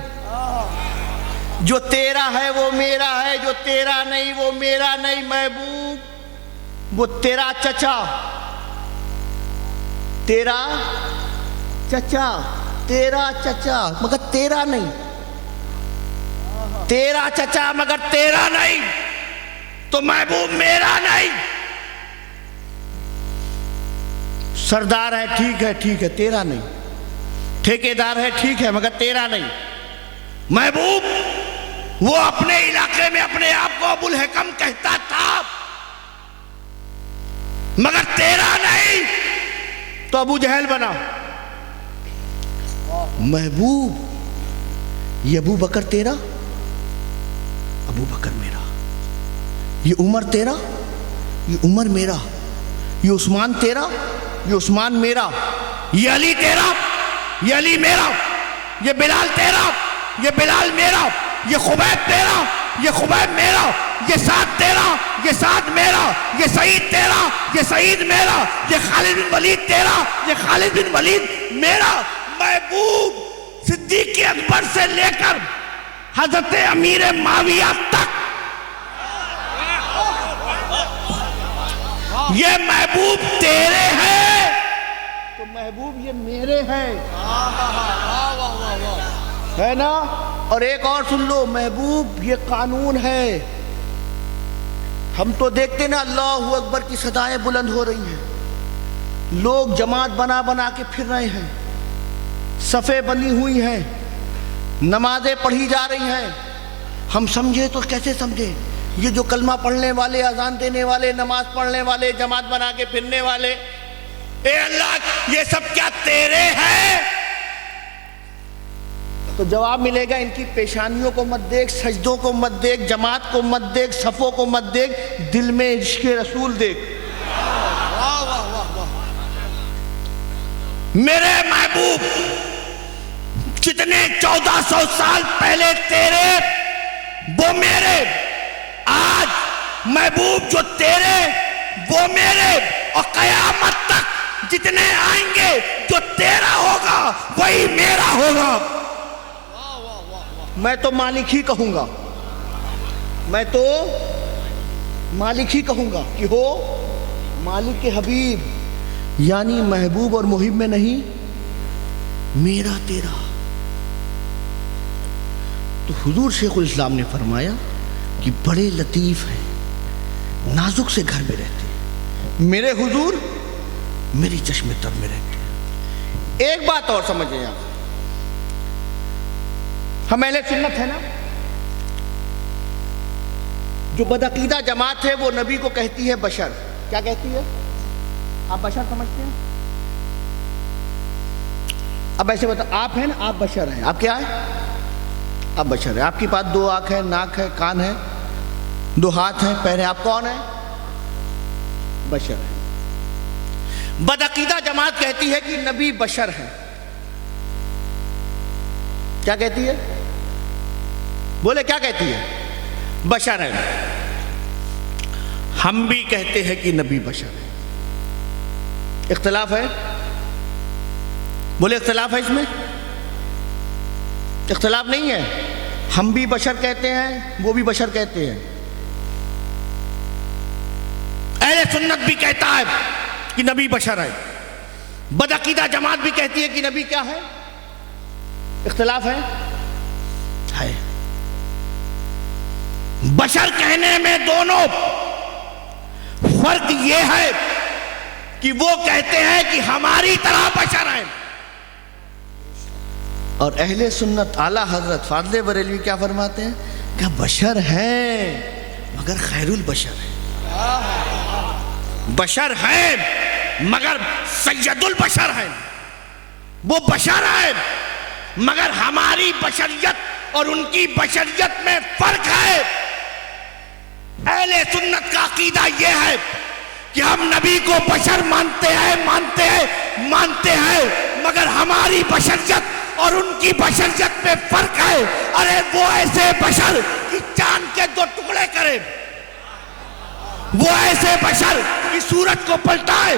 जो तेरा है वो मेरा है, जो तेरा नहीं वो मेरा नहीं। महबूब वो तेरा चचा, तेरा चचा, तेरा चचा मगर तेरा नहीं, तेरा चचा मगर तेरा नहीं, तो महबूब मेरा नहीं। सरदार है ठीक है तेरा नहीं, ठेकेदार है ठीक है मगर तेरा नहीं। महबूब वो अपने इलाके में अपने आप को अबुल हकम कहता था मगर तेरा नहीं, तो अबू जहल बना। महबूब ये अबू बकर तेरा, अबू बकर मेरा, ये उमर तेरा, ये उमर मेरा, ये उस्मान तेरा, ये उस्मान मेरा, ये अली तेरा, ये अली मेरा, ये बिलाल तेरा, ये बिलाल मेरा, ये खुबैब तेरा, ये खुबैब मेरा, ये साद तेरा, ये साद मेरा, ये सईद तेरा, ये सईद मेरा, ये खालिद बिन वलीद तेरा, ये खालिद बिन वलीद मेरा। महबूब सिद्दीक़ अकबर से लेकर हजरत अमीर माविया तक ये महबूब तेरे हैं, तो महबूब ये मेरे हैं, है ना। और एक और सुन लो, महबूब ये कानून है। हम तो देखते ना अल्लाहू अकबर की सदाएं बुलंद हो रही हैं, लोग जमात बना बना के फिर रहे हैं, सफ़े बनी हुई हैं, नमाजें पढ़ी जा रही हैं। हम समझे तो कैसे समझे, ये जो कलमा पढ़ने वाले, अजान देने वाले, नमाज पढ़ने वाले, जमात बना के फिरने वाले, ए अल्लाह ये सब क्या तेरे हैं? तो जवाब मिलेगा, इनकी पेशानियों को मत देख, सजदों को मत देख, जमात को मत देख, सफ़ों को मत देख, दिल में इश्क़ रसूल देख। मेरे महबूब जितने 1400 साल पहले तेरे वो मेरे, आज महबूब जो तेरे वो मेरे, और कयामत तक जितने आएंगे जो तेरा होगा वही मेरा होगा। मैं तो मालिक ही कहूंगा, मैं तो मालिक ही कहूंगा कि हो मालिक के हबीब, यानी महबूब और मुहिब में नहीं, मेरा तेरा। तो हुजूर शेखुल इस्लाम ने फरमाया कि बड़े लतीफ हैं, नाजुक से घर में रहते हैं, मेरे हुजूर मेरी चश्मे तर में रहते हैं। एक बात और समझिए आप, हम अहले सुन्नत है ना, जो बदअकीदा जमात है वो नबी को कहती है बशर। क्या कहती है? आप बशर समझते हैं? अब ऐसे बताओ, आप हैं ना, आप बशर हैं, आप क्या है? आप बशर हैं। आपके पास 2 आँख है, नाक है, कान है, 2 हाथ हैं, पैर हैं, आप कौन है? बशर है। बदअकीदा जमात कहती है कि नबी बशर है। क्या कहती है? बोले क्या कहती है? बशर है। हम भी कहते हैं कि नबी बशर है। इख्तिलाफ है? बोले इख्तिलाफ है इसमें? इख्तिलाफ नहीं है। हम भी बशर कहते हैं, वो भी बशर कहते हैं। अहले सुन्नत भी कहता है कि नबी बशर है, बदअकीदा जमात भी कहती है कि नबी क्या है। इख्तिलाफ है? है। बशर कहने में दोनों फर्क यह है कि वो कहते हैं कि हमारी तरह बशर है, और अहले सुन्नत आला हजरत फाज़िल बरेलवी क्या फरमाते हैं? क्या बशर है मगर खैरुल बशर है, बशर है मगर सैयदुल बशर है। वो बशर है मगर हमारी बशरियत और उनकी बशरियत में फर्क है। अहले सुन्नत का अकीदा यह है कि हम नबी को बशर मानते हैं मगर हमारी बशरियत और उनकी बशरियत में फर्क है। अरे वो ऐसे बशर कि चांद के 2 टुकड़े करे, वो ऐसे बशर कि सूरज को पलटाए,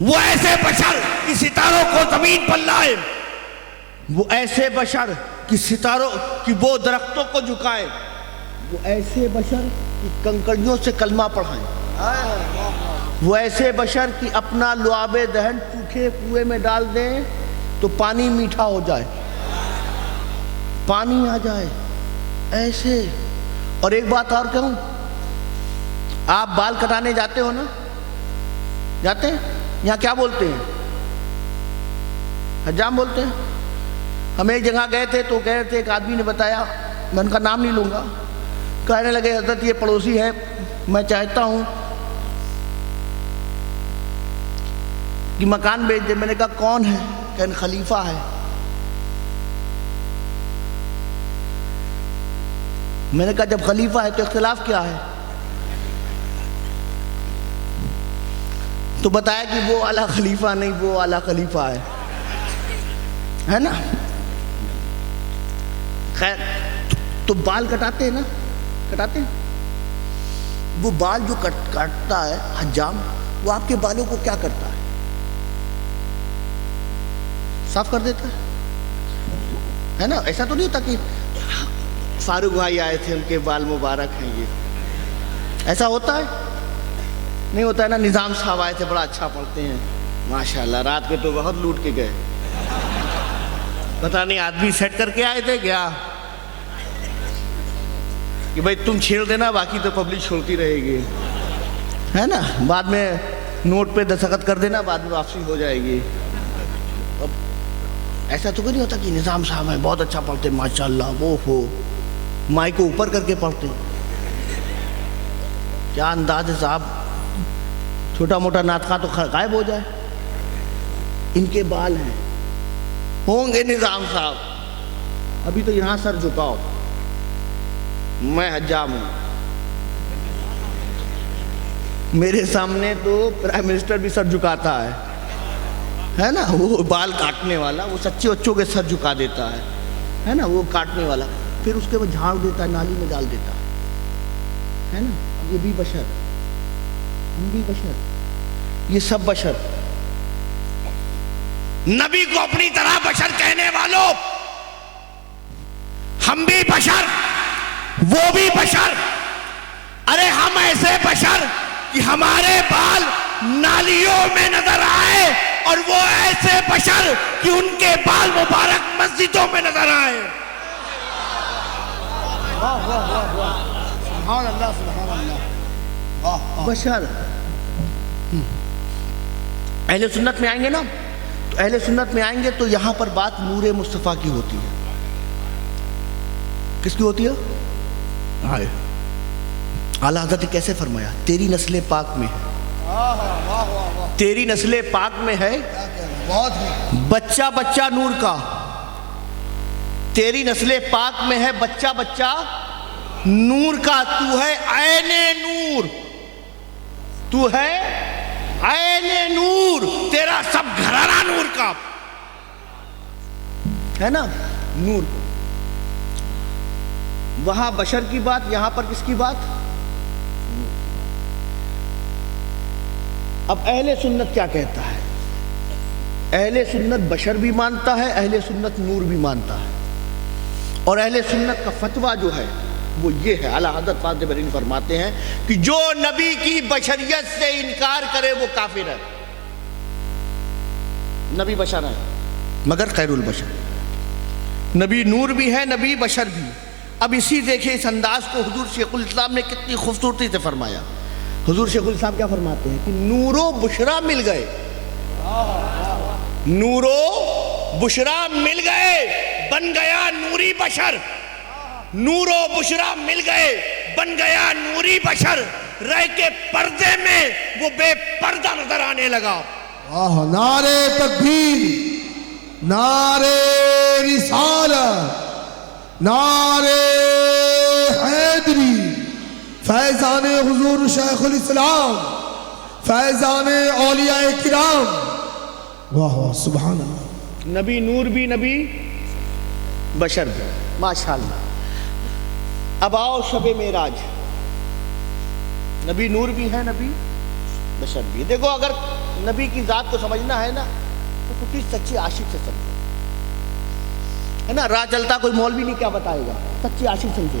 वो ऐसे बशर कि सितारों को जमीन पर लाए, वो ऐसे बशर कि सितारों कि वो दरख्तों को झुकाए, वो ऐसे बशर कि कंकड़ियों से कलमा पढ़ाए, वो ऐसे बशर कि अपना लुआबे दहन सूखे कुएं में डाल दें तो पानी मीठा हो जाए, पानी आ जाए ऐसे। और एक बात और कहूं, आप बाल कटाने जाते हो ना, जाते हैं? यहाँ क्या बोलते हैं? हजाम बोलते हैं। हम एक जगह गए थे तो कह रहे थे, एक आदमी ने बताया, मैं उनका नाम नहीं लूंगा, कहने लगे हजरत ये पड़ोसी है, मैं चाहता हूं कि मकान बेच दे। मैंने कहा कौन है? कहने खलीफा है। मैंने कहा जब खलीफा है तो इख्तिलाफ क्या है? तो बताया कि वो वाला खलीफा नहीं, वो वाला खलीफा है ना। खैर, तो बाल कटाते हैं ना, कटाते हैं। वो बाल जो काटता है हजाम, वो आपके बालों को क्या करता है? साफ कर देता है ना। ऐसा तो नहीं होता कि फारूक भाई आए थे उनके बाल मुबारक हैं ये, ऐसा होता है? नहीं होता है ना। निजाम साहब आए थे, बड़ा अच्छा पढ़ते हैं माशाल्लाह, रात में तो बहुत लूट के गए, पता नहीं आदमी सेट करके आए थे क्या कि भाई तुम छेड़ देना, बाकी तो पब्लिक छोड़ती रहेगी, है ना। बाद में नोट पे दस्तखत कर देना, बाद में वापसी हो जाएगी। अब ऐसा तो नहीं होता कि निजाम साहब हैं, बहुत अच्छा पढ़ते माशाल्लाह, वो हो माइक को ऊपर करके पढ़ते, क्या अंदाज है साहब, छोटा मोटा नाटका तो गायब हो जाए। इनके बाल हैं, होंगे निजाम साहब, अभी तो यहां सर झुकाओ, मैं हज्जाम हूं, मेरे सामने तो प्राइम मिनिस्टर भी सर झुकाता है ना। वो बाल काटने वाला, वो सच्चे बच्चों के सर झुका देता है ना, वो काटने वाला, फिर उसके बाद झाड़ देता है, नाली में डाल देता है ना। ये भी बशर, हम भी बशर, ये सब बशर। नबी को अपनी तरह बशर कहने वालों, हम भी बशर, वो भी बशर। अरे हम ऐसे बशर कि हमारे बाल नालियों में नजर आए, और वो ऐसे बशर कि उनके बाल मुबारक मस्जिदों में नजर आए। सुभान अल्लाह, सुभान अल्लाह। बशर अहले सुन्नत में आएंगे ना, तो अहले सुन्नत में आएंगे तो यहां पर बात नूरे मुस्तफ़ा की होती है। किसकी होती है? हाय, आला हज़रत ने कैसे फरमाया, तेरी नस्ल पाक में है, तेरी नस्ल पाक में है बच्चा बच्चा नूर का, तेरी नस्ल पाक में है बच्चा बच्चा नूर का, तू है ऐने नूर, तू है ऐने नूर, तेरा सब घराना नूर का है ना, नूर। वहां बशर की बात, यहां पर किसकी बात? अब अहले सुन्नत क्या कहता है? अहले सुन्नत बशर भी मानता है, अहले सुन्नत नूर भी मानता है। और अहले सुन्नत का फतवा जो है वो ये है, आला हज़रत फाज़िल बरीन फरमाते हैं कि जो नबी की बशरियत से इनकार करे वो काफिर है। नबी बशर है मगर खैरुल बशर, नबी नूर भी है, नबी बशर भी। अब इसी देखिए इस अंदाज को हुजूर शेखुल इस्लाम ने कितनी खूबसूरती से फरमाया। हुजूर शेखुल इस्लाम क्या फरमाते हैं कि नूरो बुशरा मिल गए, नूरो बुशरा मिल गए, बन गया नूरी बशर, नूरो बुशरा मिल गए, बन गया नूरी बशर, रह के पर्दे में वो बेपर्दा नजर आने लगा। वाह, नारे तकबीर, नारे रिसालत, नारे हैदरी, फैजाने हुजूर शेखुल इस्लाम, फैजाने औलियाए किराम। वाह वाह, सुभान अल्लाह। नबी नूर भी, नबी बशर भी, माशाअल्लाह। अब आओ शबे मेराज, नबी नूर भी है, नबी बशर भी। देखो अगर नबी की जात को समझना है ना तो किसी सच्चे आशिक से समझो, है ना। राह चलता कोई मौलवी नहीं क्या बताएगा, सच्चे आशिक समझो।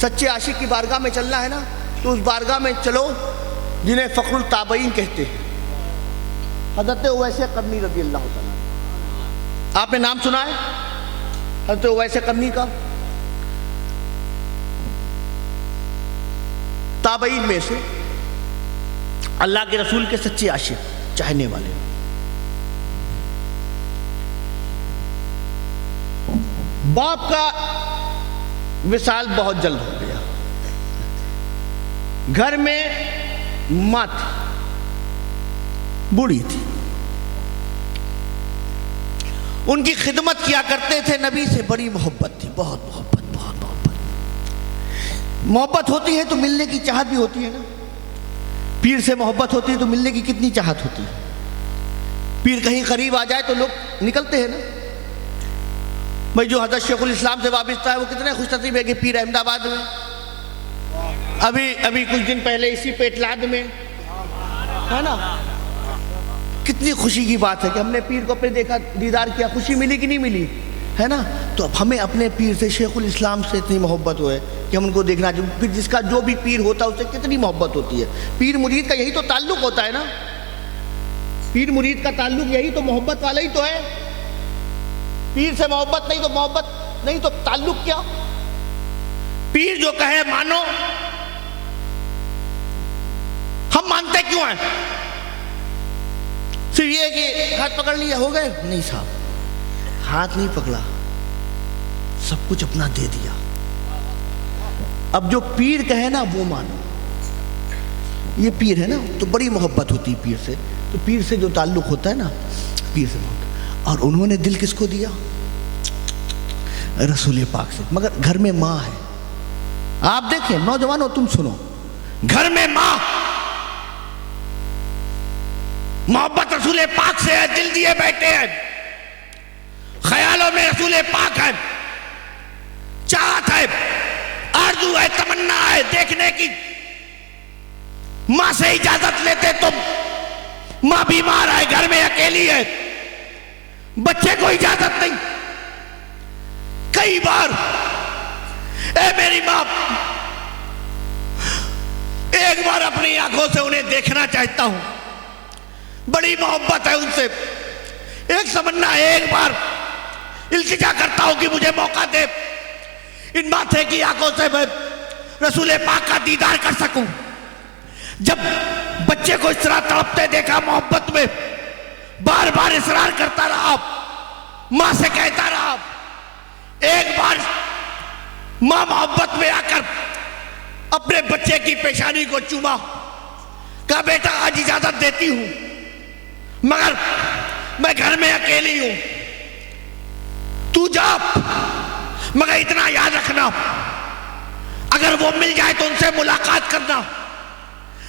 सच्चे आशिक की बारगाह में चलना है ना तो उस बारगाह में चलो जिन्हें फ़ख्रुल ताबईन कहते हैं, हज़रत उवैस क़रनी रज़ी अल्लाह तआला। आपने नाम सुना है हज़रत उवैस क़रनी का? ताबईन में से अल्लाह के रसूल के सच्चे आशिक, चाहने वाले। बाप का विसाल बहुत जल्द हो गया। घर में माँ थी, बूढ़ी थी, उनकी खिदमत किया करते थे। नबी से बड़ी मोहब्बत थी, बहुत मोहब्बत, बहुत मोहब्बत। मोहब्बत होती है तो मिलने की चाहत भी होती है ना। पीर से मोहब्बत होती है तो मिलने की कितनी चाहत होती है। पीर कहीं करीब आ जाए तो लोग निकलते हैं ना। भाई जो हज़रत शेखुल इस्लाम से वाबस्ता है वो कितने खुशनसीब है कि पीर अहमदाबाद में, अभी कुछ दिन पहले इसी पेटलाद में, है ना। कितनी खुशी की बात है कि हमने पीर को अपने देखा, दीदार किया, खुशी मिली कि नहीं मिली, है ना। तो अब हमें अपने पीर से, शेखुल इस्लाम से इतनी मोहब्बत हो है कि हम उनको देखना चाहिए। फिर जिसका जो भी पीर होता है उससे कितनी मोहब्बत होती है। पीर मुरीद का यही तो ताल्लुक होता है ना। पीर मुरीद का ताल्लुक यही तो मोहब्बत वाला ही तो है। पीर से मोहब्बत नहीं तो मोहब्बत नहीं तो ताल्लुक क्या। पीर जो कहे मानो, हम मानते क्यों हैं? सिर्फ ये कि हाथ पकड़ लिया हो गए? नहीं साहब, हाथ नहीं पकड़ा, सब कुछ अपना दे दिया। अब जो पीर कहे ना वो मानो। ये पीर है ना तो बड़ी मोहब्बत होती है पीर से। तो पीर से जो ताल्लुक होता है ना, पीर से मोहब्बत। और उन्होंने दिल किसको दिया? रसूल पाक से। मगर घर में माँ है। आप देखिए नौजवानों, तुम सुनो, घर में माँ, मोहब्बत रसूल पाक से है, दिल दिए बैठे हैं, ख्यालों में रसूल पाक है, चाहत है, आरज़ू है, तमन्ना है देखने की। माँ से इजाजत लेते तुम, माँ बीमार है, घर में अकेली है, बच्चे को इजाजत नहीं। कई बार ए मेरी माँ, एक बार अपनी आंखों से उन्हें देखना चाहता हूं, बड़ी मोहब्बत है उनसे। एक तमन्ना है, एक बार इल्तिजा करता हूं कि मुझे मौका दे, इन माथे की आंखों से मैं रसूल पाक का दीदार कर सकूं। जब बच्चे को इस तरह तड़पते देखा मोहब्बत में, बार बार इसरार करता रहा, मां से कहता रहा। एक बार मां मोहब्बत में आकर अपने बच्चे की पेशानी को चूमा, कहा बेटा आज इजाजत देती हूं, मगर मैं घर में अकेली हूं, तू जा, मगर इतना याद रखना अगर वो मिल जाए तो उनसे मुलाकात करना,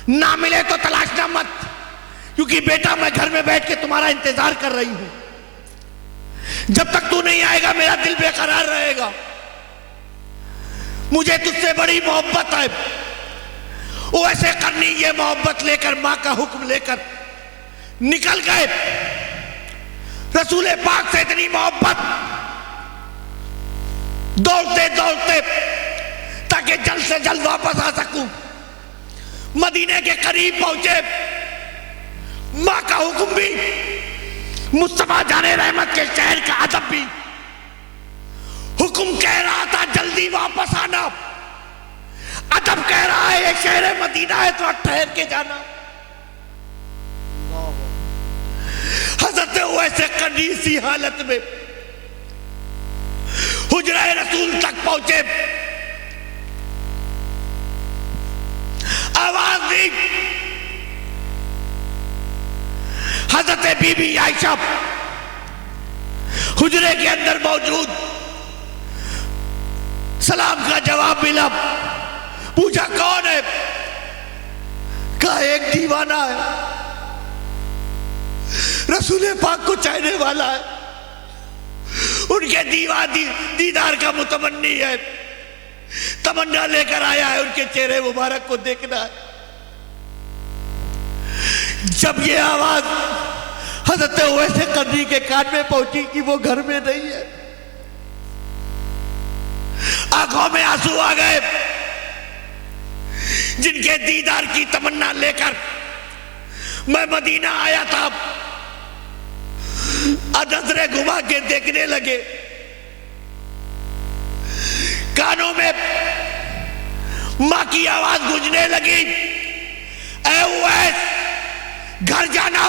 ना मिले तो तलाशना मत, क्योंकि बेटा मैं घर में बैठ के तुम्हारा इंतजार कर रही हूं। जब तक तू नहीं आएगा मेरा दिल बेकरार रहेगा। मुझे तुझसे बड़ी मोहब्बत है। वो ऐसे करनी, ये मोहब्बत लेकर, मां का हुक्म लेकर निकल गए। रसूल पाक से इतनी मोहब्बत, दौड़ते दौड़ते ताकि जल्द से जल्द वापस आ सकूं, मदीने के करीब पहुंचे। मां का हुक्म भी, मुस्तफा जाने रहमत के शहर का अदब भी, हुक्म कह रहा था जल्दी वापस आना, अदब कह रहा है ये शहर मदीना है तो ठहर के जाना। हजरत वैसे कड़ी सी हालत में हुजरा रसूल तक पहुंचे, आवाज दी। हजरत बीबी आयशा हुजरे के अंदर मौजूद, सलाम का जवाब मिला। पूछा कौन है? कहा एक दीवाना है, रसूल पाक को चाहने वाला है, उनके दीदार का मुतमन्नी है, तमन्ना लेकर आया है, उनके चेहरे मुबारक को देखना है। जब ये आवाज हजरत वैसे करनी के कान में पहुंची कि वो घर में नहीं है, आंखों में आंसू आ गए। जिनके दीदार की तमन्ना लेकर मैं मदीना आया था, नजरें घुमा के देखने लगे। कानों में मां की आवाज गूंजने लगी, ऐ उवैस, घर जाना,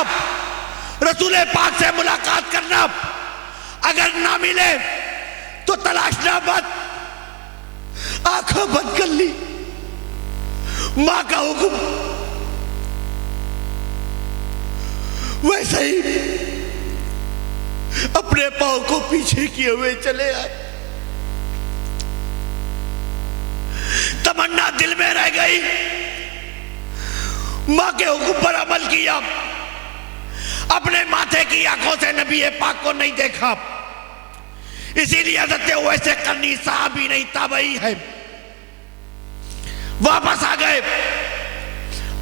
रसूल पाक से मुलाकात करना, अगर ना मिले तो तलाशना मत। आंखें बंद कर ली, मां का हुक्म। वैसे ही अपने पांव को पीछे किए हुए चले आए। तमन्ना दिल में रह गई, मां के हुक्म पर अमल किया। अपने माथे की आंखों से नबी पाक को नहीं देखा, इसीलिए हज़रत वैसे करनी साहबी नहीं ताबई है। वापस आ गए,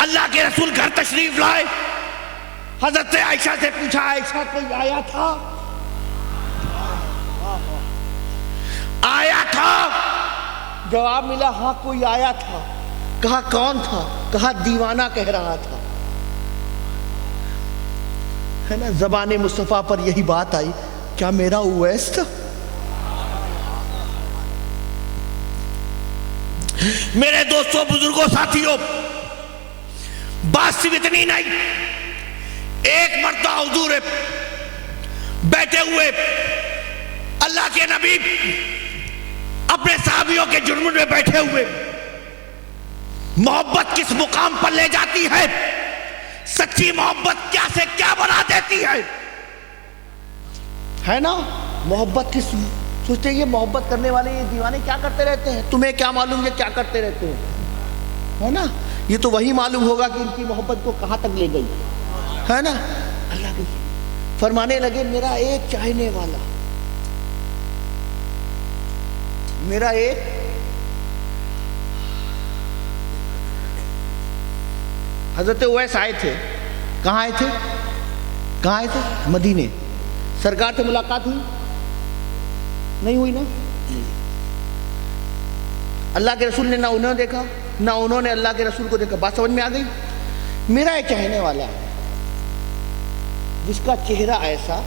अल्लाह के रसूल घर तशरीफ लाए। हजरत आयशा से पूछा, आयशा कोई आया था? आया था, जवाब मिला हाँ कोई आया था। कहा कौन था? कहा दीवाना कह रहा था। है ना, ज़बाने मुस्तफ़ा पर यही बात आई, क्या मेरा उवैस था? मेरे दोस्तों, बुजुर्गों, साथियों, बात सिर्फ इतनी नहीं। एक मर्तबा हुजूर बैठे हुए अल्लाह के नबी अपने साहबियों के जुर्म में बैठे हुए, मोहब्बत किस मुकाम पर ले जाती है, सच्ची मोहब्बत क्या से क्या बना देती है ना। मोहब्बत किस, सोचते ये मोहब्बत करने वाले ये दीवाने क्या करते रहते हैं, तुम्हें क्या मालूम ये क्या करते रहते हैं, है ना। ये तो वही मालूम होगा कि इनकी मोहब्बत को कहां तक ले गई, है ना। अल्लाह के फरमाने लगे, मेरा एक चाहने वाला, मेरा एक हजरत उवैस आए थे। कहाँ आए थे? कहाँ आए थे? मदीने। सरकार से मुलाकात हुई? नहीं हुई ना। अल्लाह के रसूल ने ना उन्होंने देखा ना उन्होंने अल्लाह के रसूल को देखा। बात समझ में आ गई? मेरा एक चाहने वाला है, जिसका चेहरा ऐसा,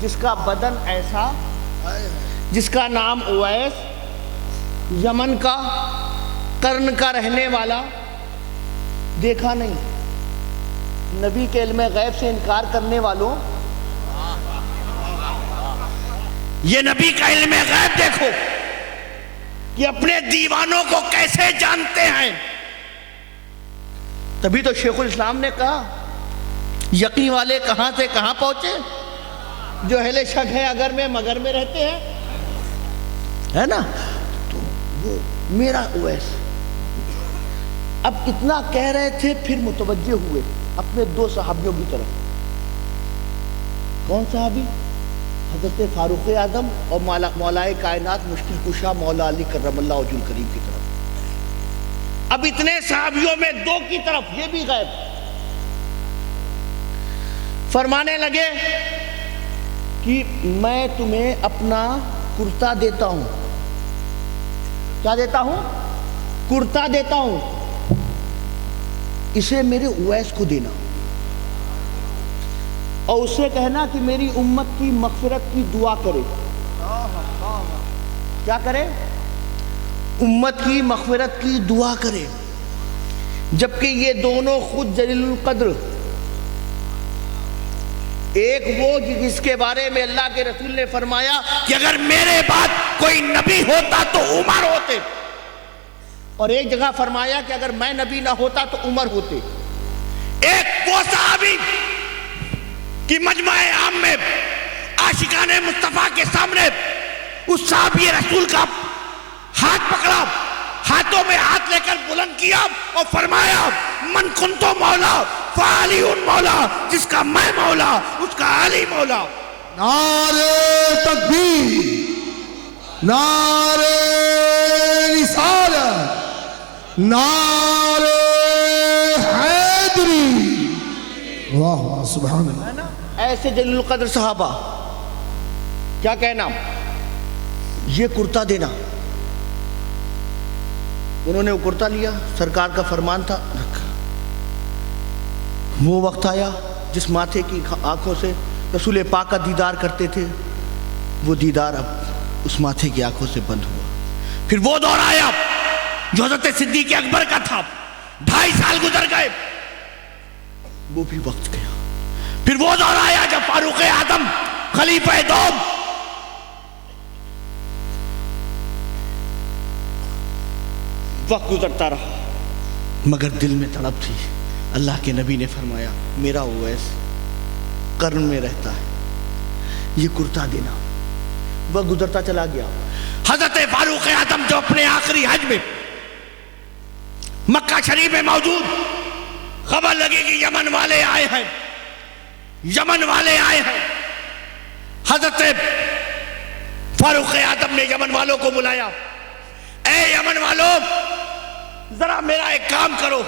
जिसका बदन ऐसा, जिसका नाम उवैस, यमन का, कर्न का रहने वाला, देखा नहीं। नबी के इल्म गैब से इनकार करने वालों, ये नबी का इल्म गैब देखो कि अपने दीवानों को कैसे जानते हैं। तभी तो शेखुल इस्लाम ने कहा, यकीन वाले कहां से कहां पहुंचे, जो अहले शक है अगर में मगर में रहते हैं, है ना। तो वो मेरा उवैस। अब इतना कह रहे थे, फिर मुतवज्जे हुए अपने दो सहाबियों की तरफ। कौन सहाबी? हजरत फारूक आजम और मौलाए कायनात मुश्किल कुशा मौला अली करमल्लाहु वजहुल करीम की तरफ। अब इतने सहाबियों में दो की तरफ, ये भी गैब। फरमाने लगे कि मैं तुम्हें अपना कुर्ता देता हूं। क्या देता हूं? कुर्ता देता हूं, इसे मेरे उवैस को देना और उससे कहना कि मेरी उम्मत की मग़फ़िरत की दुआ करे। क्या करे? उम्मत की मग़फ़िरत की दुआ करे। जबकि ये दोनों खुद जलीलुल कद्र, एक वो जिसके बारे में अल्लाह के रसूल ने फरमाया कि अगर मेरे बाद कोई नबी होता तो उमर होते, और एक जगह फरमाया कि अगर मैं नबी ना होता तो उमर होते। एक वो सहाबी कि मजमा-ए आम में आशिकाने मुस्तफा के सामने उस सहाबी रसूल का हाथ पकड़ा, हाथों में हाथ लेकर बुलंद किया और फरमाया, मन कुंतो मौला फालिउन मौला, जिसका मैं मौला उसका अली मौला। नारे तकबीर, नारे रिसालत, नारे हैदरी। ऐसे जलील कदर सहाबा, क्या कहना, ये कुर्ता देना। उन्होंने वो कुर्ता लिया, सरकार का फरमान था, रखा। वो वक्त आया जिस माथे की आंखों से रसूल पाक का दीदार करते थे, वो दीदार अब उस माथे की आंखों से बंद हुआ। फिर वो दौर आया जो हज़रत सिद्दीक़ अकबर का था, 2.5 साल गुजर गए, वो भी वक्त गया। फिर वो दौर आया जब फारूक आदम खलीफा दोम, वक्त गुजरता रहा, मगर दिल में तड़प थी। अल्लाह के नबी ने फरमाया, मेरा उवैस कर्न में रहता है, ये कुर्ता देना। वह गुजरता चला गया। हजरत फारूक आदम जो अपने आखिरी हज में मक्का शरीफ में मौजूद, खबर लगी कि यमन वाले आए हैं, यमन वाले आए हैं। हजरत फारूक आदम ने यमन वालों को बुलाया, ए यमन वालों, जरा मेरा एक काम करो,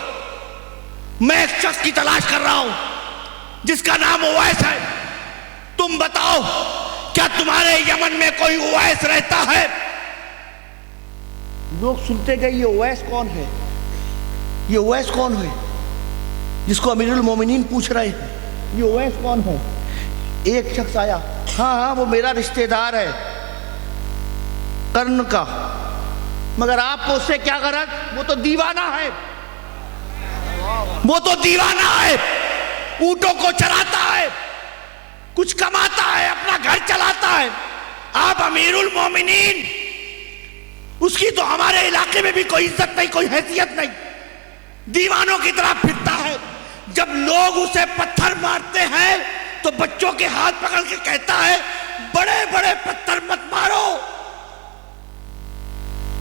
मैं एक शख्स की तलाश कर रहा हूं जिसका नाम उवैस है। तुम बताओ, क्या तुम्हारे यमन में कोई उवैस रहता है? लोग सुनते गए, ये उवैस कौन है, ये उवैस कौन है जिसको अमीरुल मोमिनीन पूछ रहे हैं, ये उवैस कौन है? एक शख्स आया, हाँ हाँ वो मेरा रिश्तेदार है कर्न का, मगर आपको उससे क्या गरज, वो तो दीवाना है, वो तो दीवाना है, ऊंटों को चराता है, कुछ कमाता है, अपना घर चलाता है। आप अमीरुल मोमिनीन, उसकी तो हमारे इलाके में भी कोई इज्जत नहीं, कोई हैसियत नहीं, दीवानों की तरह फिरता है। जब लोग उसे पत्थर मारते हैं तो बच्चों के हाथ पकड़ के कहता है, बड़े बड़े पत्थर मत मारो,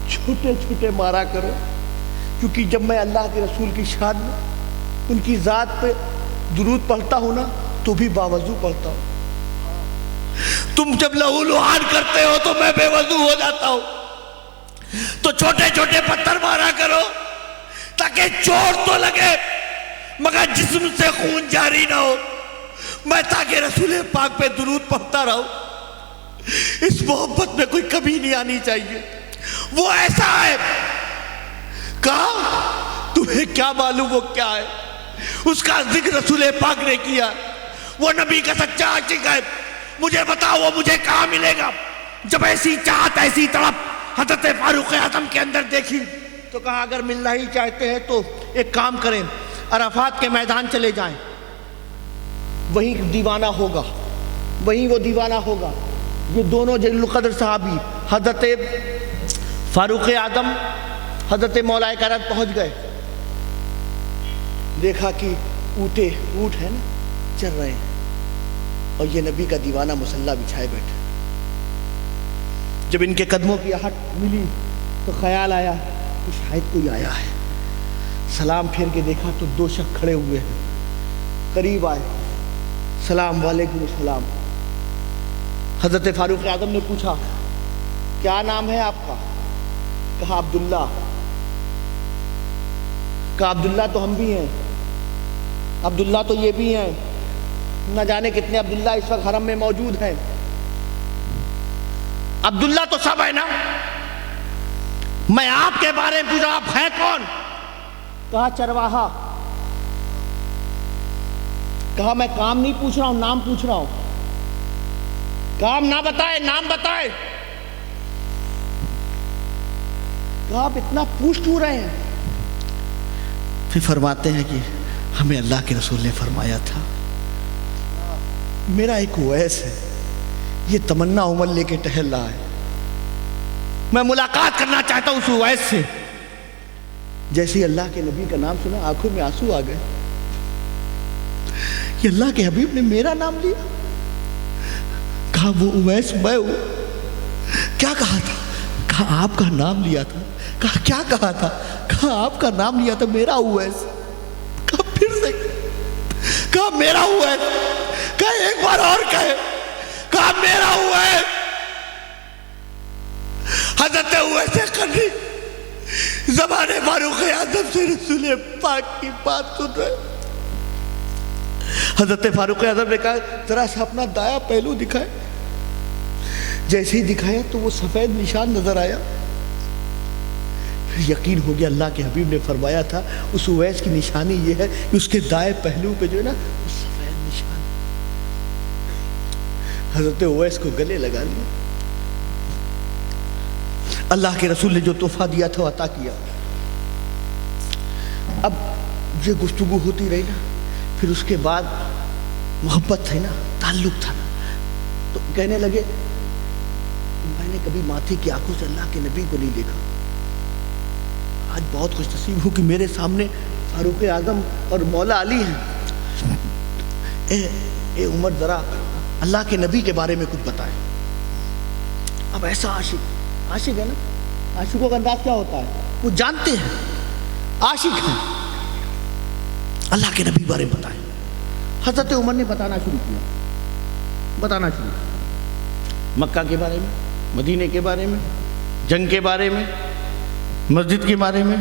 छोटे छोटे मारा करो, क्योंकि जब मैं अल्लाह के रसूल की शान में उनकी जात पे दुरूद पढ़ता हूं ना, तो भी बावजू पढ़ता हूं। तुम जब लहूलुहान करते हो तो मैं बेवजू हो जाता हूं। तो छोटे छोटे पत्थर मारा करो ताकि चोट तो लगे मगर जिस्म से खून जारी ना हो। मैं ताकि रसूल पाक पे दुरूद पढ़ता रहूं। इस मोहब्बत में कोई कमी नहीं आनी चाहिए। वो ऐसा है, कहा तुम्हें क्या मालूम वो क्या है, उसका जिक्र रसूल पाक ने किया, वो नबी का सच्चा आशिक है। मुझे बताओ वो मुझे कहां मिलेगा? जब ऐसी चाहत, ऐसी तड़प हज़रत फारूक आदम के अंदर देखी तो कहा, अगर मिलना ही चाहते हैं तो एक काम करें, अराफात के मैदान चले जाएं, वहीं दीवाना होगा, वहीं वो दीवाना होगा। ये दोनों जलील कदर सहाबी हज़रत फारूक आदम हज़रत मौलाए कायनात पहुंच गए। देखा कि ऊंट है ना, चल रहे हैं और ये नबी का दीवाना मुसल्ला बिछाए बैठे। जब इनके कदमों की आहट मिली तो ख्याल आया कि शायद कोई आया है। सलाम फेर के देखा तो 2 शख्स खड़े हुए हैं, करीब आए, सलाम वालेकुम सलाम। हज़रत फारूक आदम ने पूछा, क्या नाम है आपका? कहा अब्दुल्ला। कहा अब्दुल्ला तो हम भी हैं, अब्दुल्ला तो ये भी हैं, न जाने कितने अब्दुल्ला इस वक्त हरम में मौजूद हैं। अब्दुल्ला तो सब है ना, मैं आपके बारे में पूछा, आप हैं कौन? कहा चरवाहा। कहा मैं काम नहीं पूछ रहा हूं, नाम पूछ रहा हूं। काम ना बताए, नाम बताए। कहा आप इतना पूछ क्यों रहे हैं? फिर फरमाते हैं कि हमें अल्लाह के रसूल ने फरमाया था, मेरा एक उवैस है, ये तमन्ना उमर लेके टहल रहा है, मैं मुलाकात करना चाहता हूं उस उवैस से। जैसे ही अल्लाह के नबी का नाम सुना, आंखों में आंसू आ गए। ये अल्लाह के हबीब ने मेरा नाम लिया। कहा वो उवैस मैं हूं। क्या कहा था? कहा आपका नाम लिया था। कहा क्या कहा था? कहा आपका नाम लिया था, मेरा उवैस। कहा फिर से, कहा मेरा उवैस। कहा एक बार और कहे। कहा मेरा उवैस। हज़रत उवैस करनी ज़माने फारूक आदम से रसूल पाक की बात सुन रहे। हजरत फारूक आजम ने कहा जरा सा अपना दाया पहलू दिखाए। जैसे ही दिखाया तो वो सफेद निशान नजर आया। फिर यकीन हो गया, अल्लाह के हबीब ने फरमाया था उस उवैस की निशानी ये है कि उसके दाएं पहलू पे जो है ना वो सफेद निशान। हजरत उवैस को गले लगा लिया। अल्लाह के रसूल ने जो तोहफा दिया था अता किया। अब ये गुफ्तगू होती रही ना, फिर उसके बाद मोहब्बत थी ना, ताल्लुक था ना, तो कहने लगे मैंने कभी माथे की आंखों से अल्लाह के नबी को नहीं देखा। आज बहुत खुश नसीब हूँ कि मेरे सामने फारूक आजम और मौला अली हैं। ए उमर जरा अल्लाह के नबी के बारे में कुछ बताएं। अब ऐसा आशिक है ना, आशिकों का अंदाज क्या होता है, वो जानते हैं आशिक हैं। अल्लाह के नबी बारे में बताएं। हजरत उमर ने बताना शुरू मक्का के बारे में, मदीने के बारे में, जंग के बारे में, मस्जिद के बारे में,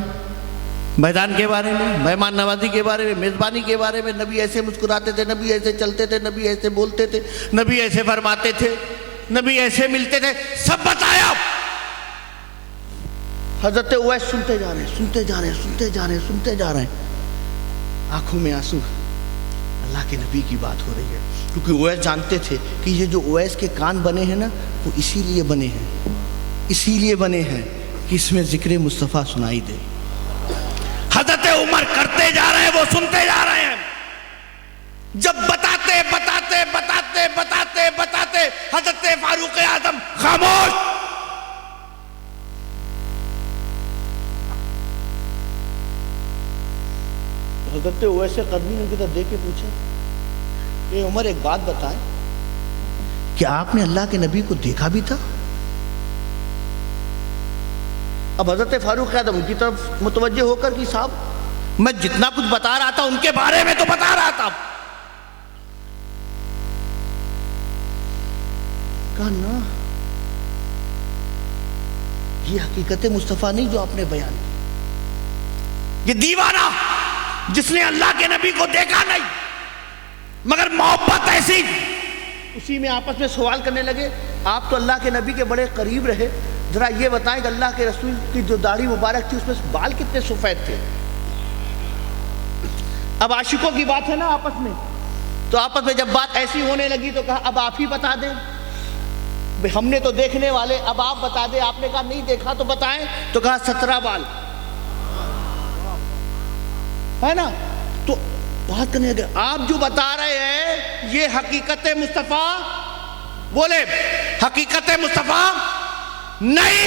मैदान के बारे में, मेहमान नवाजी के बारे में, मेज़बानी के बारे में। नबी ऐसे मुस्कुराते थे, नबी ऐसे चलते थे, नबी ऐसे बोलते थे, नबी ऐसे फरमाते थे, नबी ऐसे मिलते थे, सब बताया। हजरत उवैस सुनते जा रहे हैं, आंखों में आंसू। अल्लाह के नबी की बात हो रही है, क्योंकि उवैस जानते थे कि ये जो उवैस के कान बने हैं ना, वो इसीलिए बने हैं कि इसमें जिक्र मुस्तफ़ा सुनाई दे। हजरत उमर करते जा रहे हैं, वो सुनते जा रहे हैं। जब बताते हजरत फारूक आजम खामोश। हजरत उवैस कर्नी उनकी तरफ देख के पूछा, ये उमर एक बात बताए, क्या आपने अल्लाह के नबी को देखा भी था? अब हजरत फारूक आजम उनकी तरफ मुतवज्जे होकर कि साहब मैं जितना कुछ बता रहा था उनके बारे में तो बता रहा था। कहा ना, ये हकीकत मुस्तफा नहीं जो आपने बयान की। ये दीवाना जिसने अल्लाह के नबी को देखा नहीं, मगर मोहब्बत ऐसी। उसी में आपस में सवाल करने लगे, आप तो अल्लाह के नबी के बड़े करीब रहे, जरा ये बताएं कि अल्लाह के रसूल की जो दाढ़ी मुबारक थी उसमें बाल कितने सफेद थे। अब आशिकों की बात है ना आपस में, तो आपस में जब बात ऐसी होने लगी तो कहा अब आप ही बता दें। हमने तो देखने वाले, अब आप बता दें। आपने कहा नहीं देखा तो बताएं, तो कहा 17 बाल है ना। तो बात करने लगे, आप जो बता रहे हैं ये हकीकत मुस्तफा, बोले हकीकत मुस्तफा नहीं,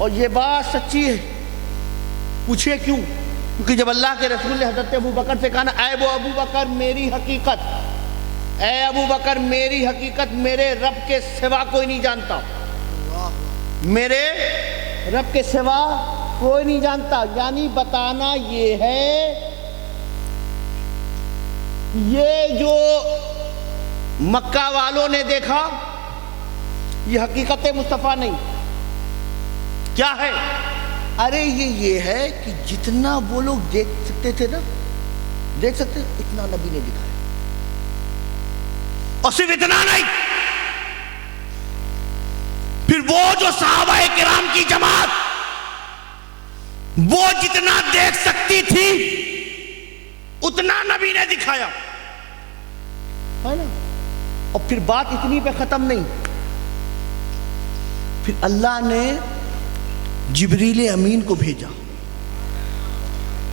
और ये बात सच्ची है। पूछिए क्यों? क्योंकि जब अल्लाह के रसूल ने हजरत अबू बकर से कहा ना, ऐ वो अबू बकर मेरी हकीकत, ऐ अबू बकर मेरी हकीकत मेरे रब के सिवा कोई नहीं जानता, मेरे रब के सिवा कोई नहीं जानता। यानी बताना ये है, ये जो मक्का वालों ने देखा ये हकीकत मुस्तफा नहीं। क्या है? अरे ये है कि जितना वो लोग देख सकते थे ना, देख सकते इतना नबी ने दिखाया। और सिर्फ इतना नहीं, फिर वो जो सहाबाए किराम की जमात वो जितना देख सकती थी उतना नबी ने दिखाया, है ना। और फिर बात इतनी पे खत्म नहीं, फिर अल्लाह ने जिब्रील अमीन को भेजा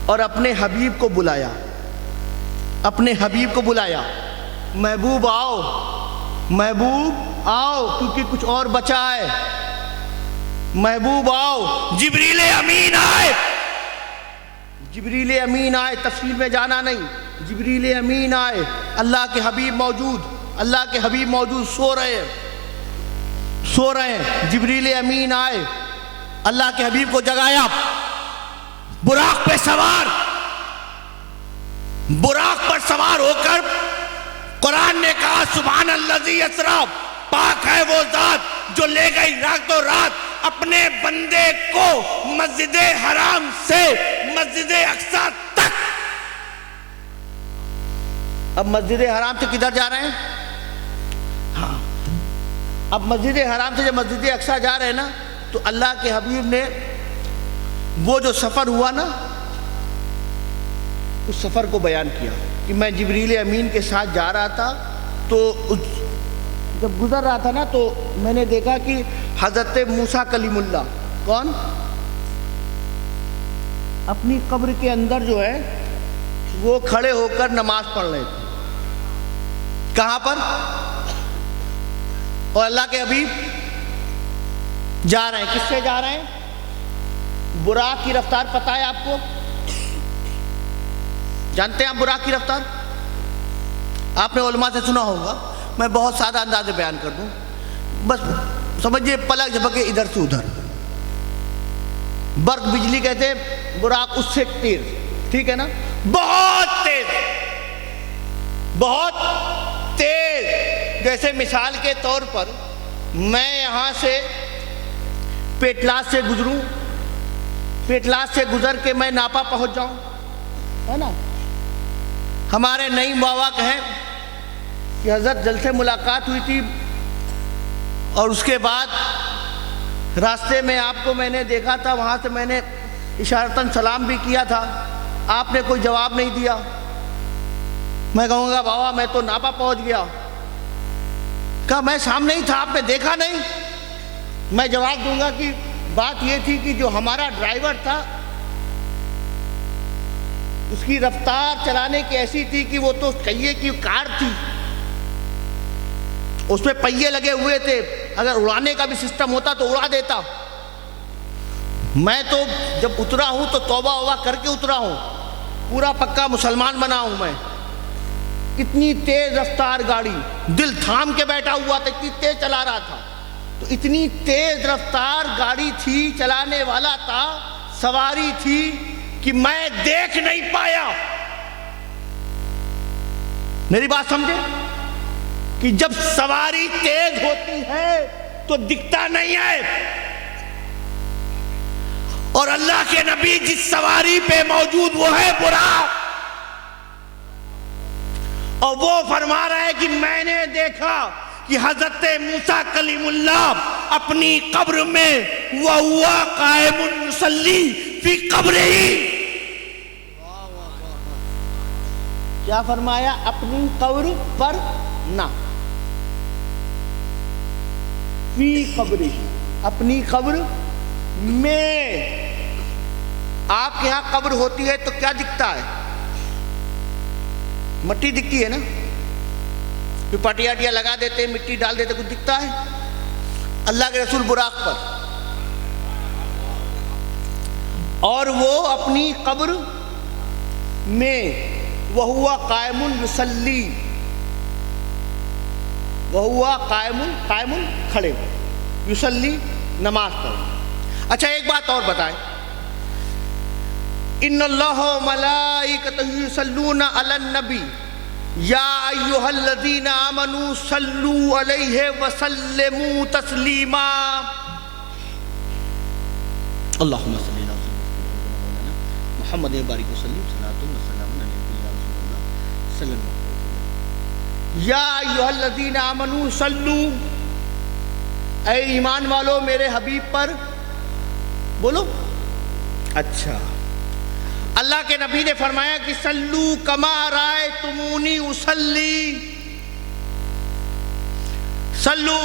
और अपने हबीब को बुलाया, महबूब आओ, महबूब आओ, क्योंकि कुछ और बचा है। महबूब आओ, जिब्रील अमीन आए, जिब्रील अमीन आए। तफसील में जाना नहीं, जिब्रील अमीन आए। अल्लाह के हबीब मौजूद सो रहे हैं। जिब्रील अमीन आए, अल्लाह के हबीब को जगाया, बुराक पर सवार होकर कुरान ने कहा सुभान अल्लज़ी असरा, पाक है वो जात जो ले गई रातों रात अपने बंदे को मस्जिद हराम से मस्जिद अक्सा तक। अब मस्जिद हराम से किधर जा रहे हैं? हाँ, अब मस्जिद हराम से जब मस्जिद अक्सा जा रहे हैं ना, तो अल्लाह के हबीब ने वो जो सफ़र हुआ ना, उस सफ़र को बयान किया कि मैं जिब्रील अमीन के साथ जा रहा था, तो जब गुजर रहा था ना, तो मैंने देखा कि हज़रत मूसा कलीमुल्लाह, कौन, अपनी कब्र के अंदर जो है वो खड़े होकर नमाज पढ़ रहे थे। कहाँ पर? और अल्लाह के हबीब जा रहे हैं। किससे जा रहे हैं? बुराक की रफ्तार पता है आपको? जानते हैं आप बुराक की रफ्तार? आपने उलमा से सुना होगा, मैं बहुत सादा अंदाज में बयान कर दूं, बस समझिए पलक झपके इधर से उधर। बर्क बिजली कहते हैं, बुराक उससे तेज, ठीक है ना, बहुत तेज, बहुत तेज। जैसे मिसाल के तौर पर मैं यहां से पेटलास से गुजरूं, पेटलास से गुजर के मैं नापा पहुंच जाऊं, है ना। हमारे नईम बाबा कहें कि हजरत जल से मुलाकात हुई थी और उसके बाद रास्ते में आपको मैंने देखा था, वहाँ से मैंने इशारतन सलाम भी किया था, आपने कोई जवाब नहीं दिया। मैं कहूँगा बाबा मैं तो नापा पहुँच गया। कहा मैं सामने ही था, आपने देखा नहीं? मैं जवाब दूंगा कि बात ये थी कि जो हमारा ड्राइवर था उसकी रफ्तार चलाने की ऐसी थी कि वो तो पहिए की कार थी, उसमें पहिए लगे हुए थे, अगर उड़ाने का भी सिस्टम होता तो उड़ा देता। मैं तो जब उतरा हूं तो तौबा वौबा करके उतरा हूं, पूरा पक्का मुसलमान बना हूं मैं। इतनी तेज रफ्तार गाड़ी, दिल थाम के बैठा हुआ था, इतनी तेज चला रहा था। तो इतनी तेज रफ्तार गाड़ी थी, चलाने वाला था, सवारी थी कि मैं देख नहीं पाया। मेरी बात समझे कि जब सवारी तेज होती है तो दिखता नहीं है, और अल्लाह के नबी जिस सवारी पे मौजूद वो है बुराक, और वो फरमा रहा है कि मैंने देखा कि हजरत मूसा कलीमुल्लाह अपनी कब्र में वह हुआ कायमुन युसल्ली फी कब्र ही। क्या फरमाया? अपनी कब्र पर ना, फी कब्र ही, अपनी कब्र में। आपके यहां कब्र होती है तो क्या दिखता है? मिट्टी दिखती है ना, फिर पटिया लगा देते, मिट्टी डाल देते, कुछ दिखता है? अल्लाह के रसूल बुराक पर, और वो अपनी कब्र में वह हुआ कायमुन युसल्ली, वह हुआ कायमुन खड़े, युसल्ली नमाज पढ़। अच्छा एक बात और बताएं, इन्नल्लाह व मलाइकतहु युसल्लूना अलन नबी या अय्युहल्लज़ीना आमनू सल्लू अलैहि व सल्लिमू तस्लीमा। अल्लाहुम्मा सल्ली अला मुहम्मद व बारिक वसल्लिम सल्लल्लाहु अलैहि वसल्लम। या अय्युहल्लज़ीना आमनू सल्लू, ऐ ईमान वालो मेरे हबीब पर बोलो। अच्छा, अल्लाह के नबी ने फरमाया कि सल्लू कमा राय तुमूनी उसल्ली, सल्लू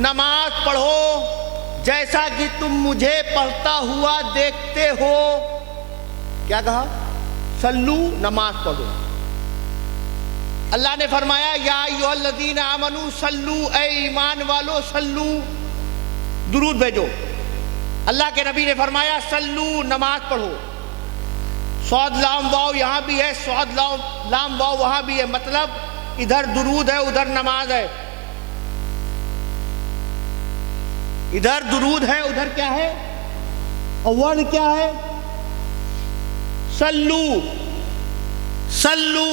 नमाज पढ़ो जैसा कि तुम मुझे पढ़ता हुआ देखते हो। क्या कहा? सल्लू नमाज पढ़ो। अल्लाह ने फरमाया या अय्युहल्लज़ीना आमनू सल्लू, ऐ ईमान वालो सल्लू, दुरूद भेजो। अल्लाह के नबी ने फरमाया सल्लू नमाज पढ़ो। सौद लाम वाव यहाँ भी है, सौद लाम वाव वहां भी है, मतलब इधर दुरूद है उधर नमाज है, इधर दुरूद है उधर क्या है, और वर्ण क्या है? सल्लू। सल्लू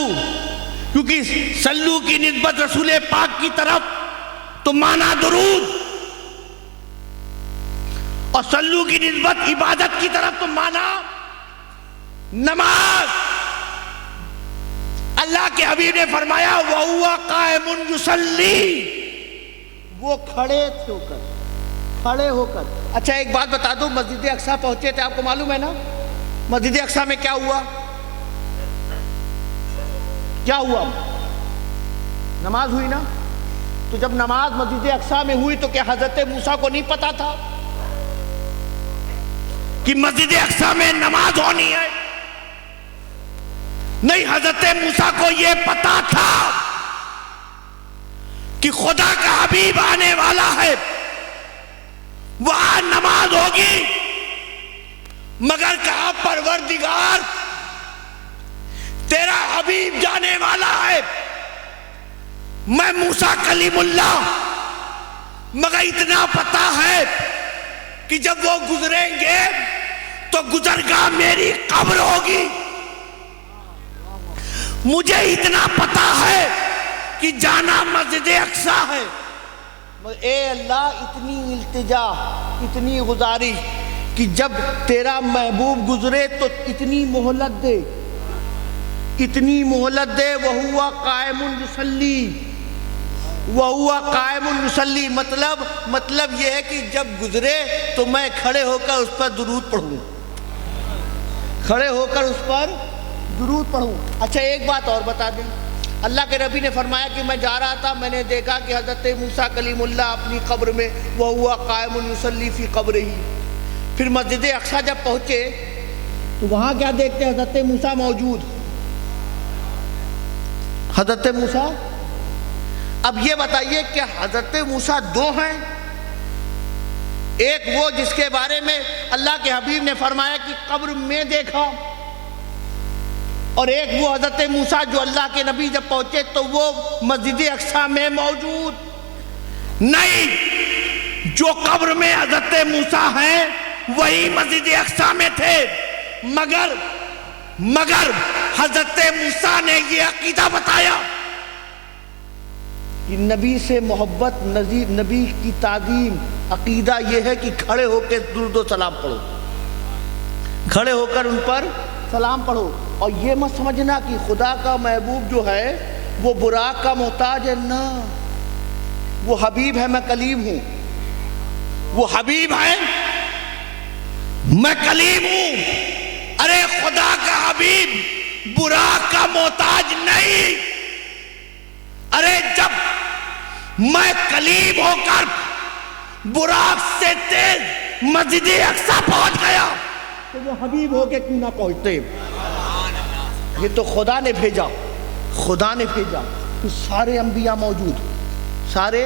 क्योंकि सल्लू की निस्बत रसूल पाक की तरफ तो माना दुरूद, और सल्लू की निस्बत इबादत की तरफ तो माना नमाज। अल्लाह के हबीब ने फरमाया वहुवा कायमुन युसल्ली, वो खड़े होकर। अच्छा एक बात बता दूं, मस्जिद अक्सा पहुंचे थे, आपको मालूम है ना मस्जिद अक्सा में क्या हुआ? क्या हुआ? नमाज हुई ना। तो जब नमाज मस्जिद अक्सा में हुई तो क्या हजरत मूसा को नहीं पता था कि मस्जिद अक्सा में नमाज होनी है? नहीं, हजरत मूसा को यह पता था कि खुदा का हबीब आने वाला है, वहां नमाज होगी। मगर कहा परवरदिगार तेरा हबीब जाने वाला है, मैं मूसा कलीमुल्लाह, मगर इतना पता है कि जब वो गुजरेंगे तो गुजरगाह मेरी कब्र होगी। मुझे इतना पता है कि जाना मस्जिद अक्सा है। ए अल्लाह, इतनी इल्तिजा, इतनी गुजारिश कि जब तेरा महबूब गुजरे तो इतनी मोहलत दे, इतनी मोहलत दे। वहुवा कायमुन युसल्ली, वहुवा कायमुन युसल्ली, मतलब यह है कि जब गुजरे तो मैं खड़े होकर उस पर दुरूद पढ़ूं, खड़े होकर उस पर दुरूद पढ़ूं। अच्छा एक बात और बता दें, अल्लाह के नबी ने फरमाया कि मैं जा रहा था, मैंने देखा कि हजरत मूसा कलीमुल्लाह अपनी कब्र में वहुवा कायमुन युसल्ली फी कब्रिही। फिर मस्जिद अक्सा जब पहुंचे तो वहां क्या देखते? हजरत मूसा मौजूद, हजरत मूसा। अब ये बताइए कि हजरत मूसा दो हैं, एक वो जिसके बारे में अल्लाह के हबीब ने फरमाया कि कब्र में देखा, और एक वो हजरत मूसा जो अल्लाह के नबी जब पहुंचे तो वो मस्जिद अक्सा में मौजूद नहीं। जो कब्र में हजरत मूसा हैं वही मस्जिद अक्सा में थे, मगर हजरत मूसा ने ये अकीदा बताया कि नबी से मोहब्बत, नबी की ताज़ीम, अकीदा यह है कि खड़े होकर दुरूद व सलाम पढ़ो, खड़े होकर उन पर सलाम पढ़ो। और ये मत समझना कि खुदा का महबूब जो है वो बुराक का मोहताज है, ना, वो हबीब है, मैं कलीम हूं। वो हबीब है, मैं कलीम हूं। अरे खुदा का हबीब बुराक का मोहताज नहीं। अरे जब मैं कलीम होकर बुराक से तेज मस्जिद अक्सा पहुंच गया तो वो हबीब होके क्यों ना पहुंचते? ये तो खुदा ने भेजा, खुदा ने भेजा। तो सारे अंबिया मौजूद, सारे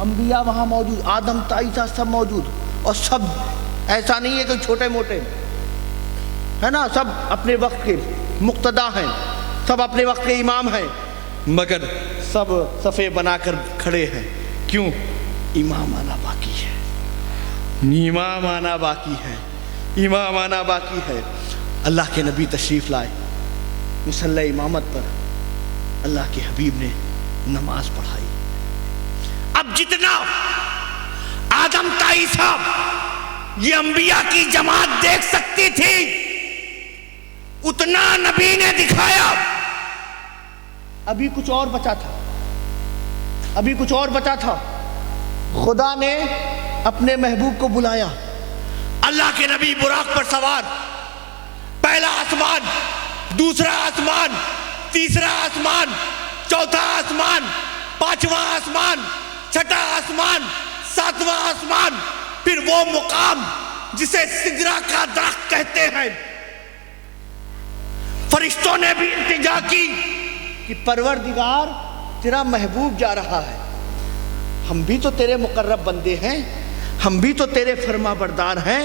अंबिया वहां मौजूद, आदम ताईसा सब मौजूद। और सब ऐसा नहीं है कि छोटे मोटे है ना, सब अपने वक्त के मुक्तदा हैं, सब अपने वक्त के इमाम हैं, मगर सब सफ़े बनाकर खड़े हैं। क्यों? इमाम आना बाकी है, इमाम आना बाकी है, इमाम आना बाकी है। अल्लाह के नबी तशरीफ़ लाए, मुसल्ला इमामत पर अल्लाह के हबीब ने नमाज पढ़ाई। अब जितना आदम ताईसा ये अंबिया की जमात देख सकती थी उतना नबी ने दिखाया। अभी कुछ और बचा था, अभी कुछ और बचा था। खुदा ने अपने महबूब को बुलाया। अल्लाह के नबी बुराक पर सवार, पहला आसमान, दूसरा आसमान, तीसरा आसमान, चौथा आसमान, पांचवा आसमान, छठा आसमान, सातवां आसमान, फिर वो मुकाम जिसे सिदरा का दरख्त कहते हैं। फरिश्तों ने भी इल्तिजा की कि परवरदिगार तेरा महबूब जा रहा है, हम भी तो तेरे मुकर्रब बंदे हैं, हम भी तो तेरे फरमा बरदार हैं,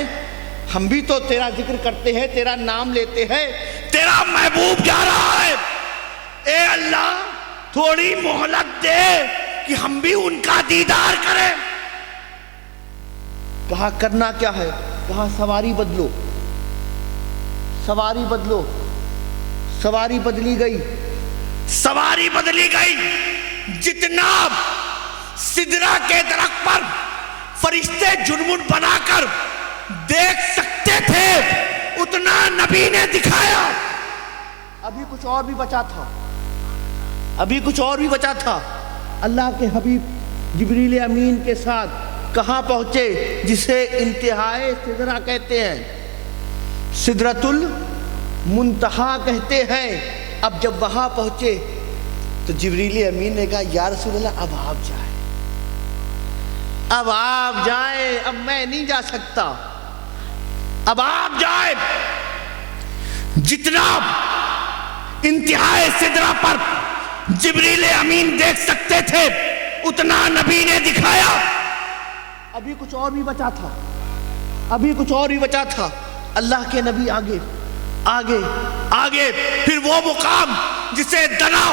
हम भी तो तेरा जिक्र करते हैं, तेरा नाम लेते हैं, तेरा महबूब जा रहा है। ए अल्लाह, थोड़ी मोहलत दे कि हम भी उनका दीदार करें। कहा करना क्या है? कहा सवारी बदलो, सवारी बदलो। सवारी बदली गई, सवारी बदली गई। जितना सिदरा के दरख्त पर फरिश्ते झुनमुन बनाकर देख सकते थे उतना नबी ने दिखाया। अभी कुछ और भी बचा था, अभी कुछ और भी बचा था। अल्लाह के हबीब जिब्रील अमीन के साथ कहाँ पहुँचे, जिसे इंतहाए सिदरा कहते हैं, सिदरतुल मुंतहा कहते हैं। अब जब वहाँ पहुँचे तो जिब्रील अमीन ने कहा या रसूल अल्लाह अब आप जाए, अब आप जाए, अब मैं नहीं जा सकता, अब आप जाए। जितना इंतहाए सिदरा पर जिब्रील अमीन देख सकते थे उतना नबी ने दिखाया। अभी कुछ और भी बचा था, अभी कुछ और भी बचा था। अल्लाह के नबी आगे आगे आगे, फिर वो मुकाम जिसे दना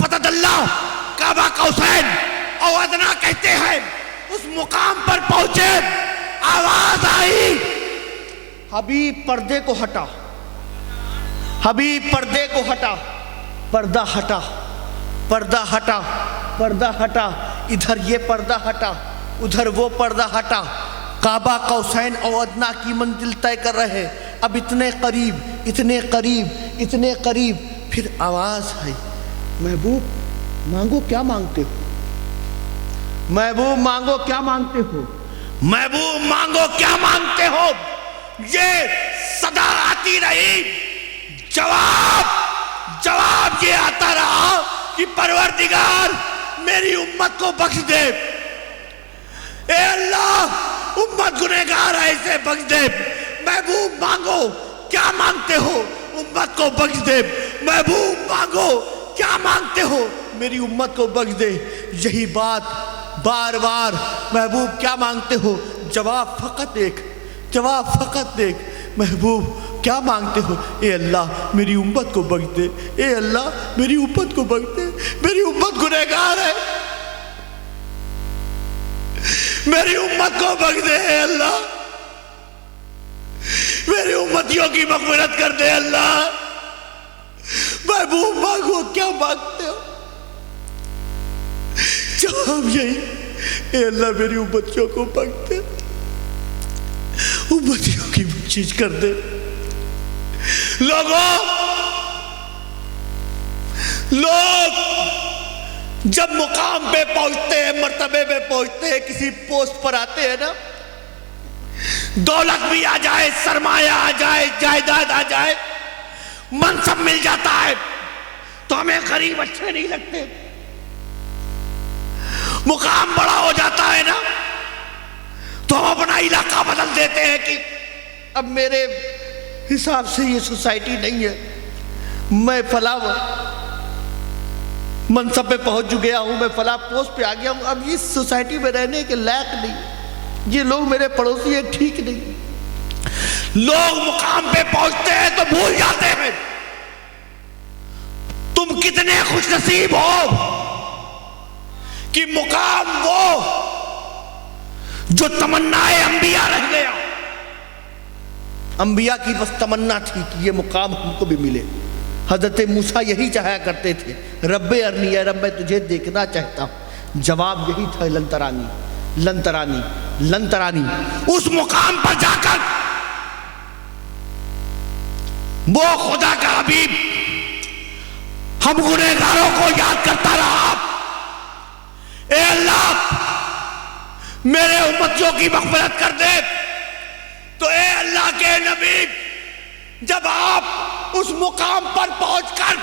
पतदल्ला काबा कौसैन और अदना कहते हैं, उस मुकाम पर पहुंचे। आवाज आई, हबीब पर्दे को हटा, हबीब पर्दे को हटा, पर्दा हटा, पर्दा हटा, पर्दा हटा, इधर ये पर्दा हटा, उधर वो पर्दा हटा। काबा कौसैन और अदना की मंजिल तय कर रहे। अब इतने करीब, इतने करीब, इतने करीब। फिर आवाज आई, महबूब मांगो क्या मांगते हो, महबूब मांगो क्या मांगते हो, महबूब मांगो क्या मांगते हो। ये सदा आती रही, जवाब जवाब ये आता रहा कि परवरदिगार मेरी उम्मत को बख्श दे, ए अल्लाह उम्मत गुनहगार है इसे बख्श दे। महबूब मांगो क्या मांगते हो, उम्मत को बख्श दे। महबूब मांगो क्या मांगते हो, मेरी उम्मत को बख्श दे। यही बात बार बार, महबूब क्या मांगते हो, जवाब फकत एक, जवाब फकत एक, महबूब क्या मांगते हो। ए अल्लाह मेरी उम्मत को बख्श दे, ए अल्लाह मेरी उम्मत को बख्श दे, मेरी उम्मत गुनहगार है, मेरी उम्मत को बख्श दे। ए अल्लाह मेरी उम्मतियों की मग़फ़िरत कर दे अल्लाह। महबूब मांगो क्या मांगते हो, जवाब यही, ए अल्लाह मेरी उम्मतियों को बख्श दे, उम्मतियों की बख्शिश कर दे। लोगों, लोग जब मुकाम पे पहुंचते हैं, मर्तबे पे पहुंचते हैं, किसी पोस्ट पर आते हैं ना, दौलत भी आ जाए, सरमाया आ जाए, जायदाद आ जाए, मनसब मिल जाता है, तो हमें गरीब अच्छे नहीं लगते। मुकाम बड़ा हो जाता है ना, तो हम अपना इलाका बदल देते हैं कि अब मेरे हिसाब से ये सोसाइटी नहीं है, मैं फला मनसब पे पहुंच गया हूं, मैं फला पोस्ट पे आ गया हूं, अब इस सोसाइटी में रहने के लायक नहीं, ये लोग मेरे पड़ोसी हैं, ठीक नहीं। लोग मुकाम पे पहुंचते हैं तो भूल जाते हैं तुम कितने खुशनसीब हो कि मुकाम वो जो तमन्नाए अंबिया रह गया। अंबिया की बस तमन्ना थी कि ये मुकाम हमको भी मिले। हजरत मूसा यही चाहा करते थे, रब्बे अरनी, या रब मैं तुझे देखना चाहता हूं। जवाब यही था, लंतरानी लंतरानी लंतरानी। उस मुकाम पर जाकर वो खुदा का हबीब हम गुनहगारों को याद करता रहा, ए अल्लाह मेरे उम्मतियों की मग़फ़िरत कर दे। तो ए अल्लाह के नबी, जब आप उस मुकाम पर पहुंचकर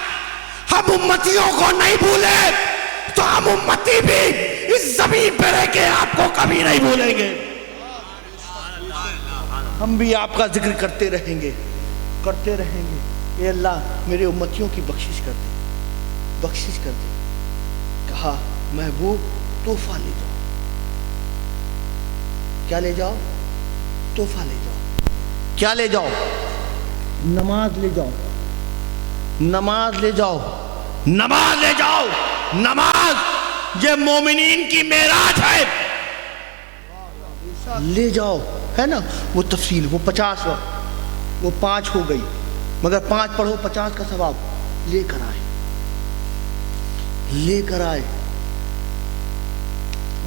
हम उम्मतियों को नहीं भूले, तो हम उम्मती भी इस जमीन पर रह के आपको कभी नहीं भूलेंगे। हम भी आपका जिक्र करते रहेंगे, करते रहेंगे। ए अल्लाह मेरे उम्मतियों की बख्शिश कर दे, बख्शिश कर दे। कहा महबूब तोहफा ले जाओ, क्या ले जाओ, तोहफा ले जाओ। क्या ले जाओ, नमाज ले जाओ, नमाज ले जाओ, नमाज ले जाओ। नमाज ये मोमिनीन की मेराज है, ले जाओ, है ना। वो तफसील, वो 50, वो 5 हो गई, मगर 5 पढ़ो 50 का सवाब लेकर आए, लेकर आए।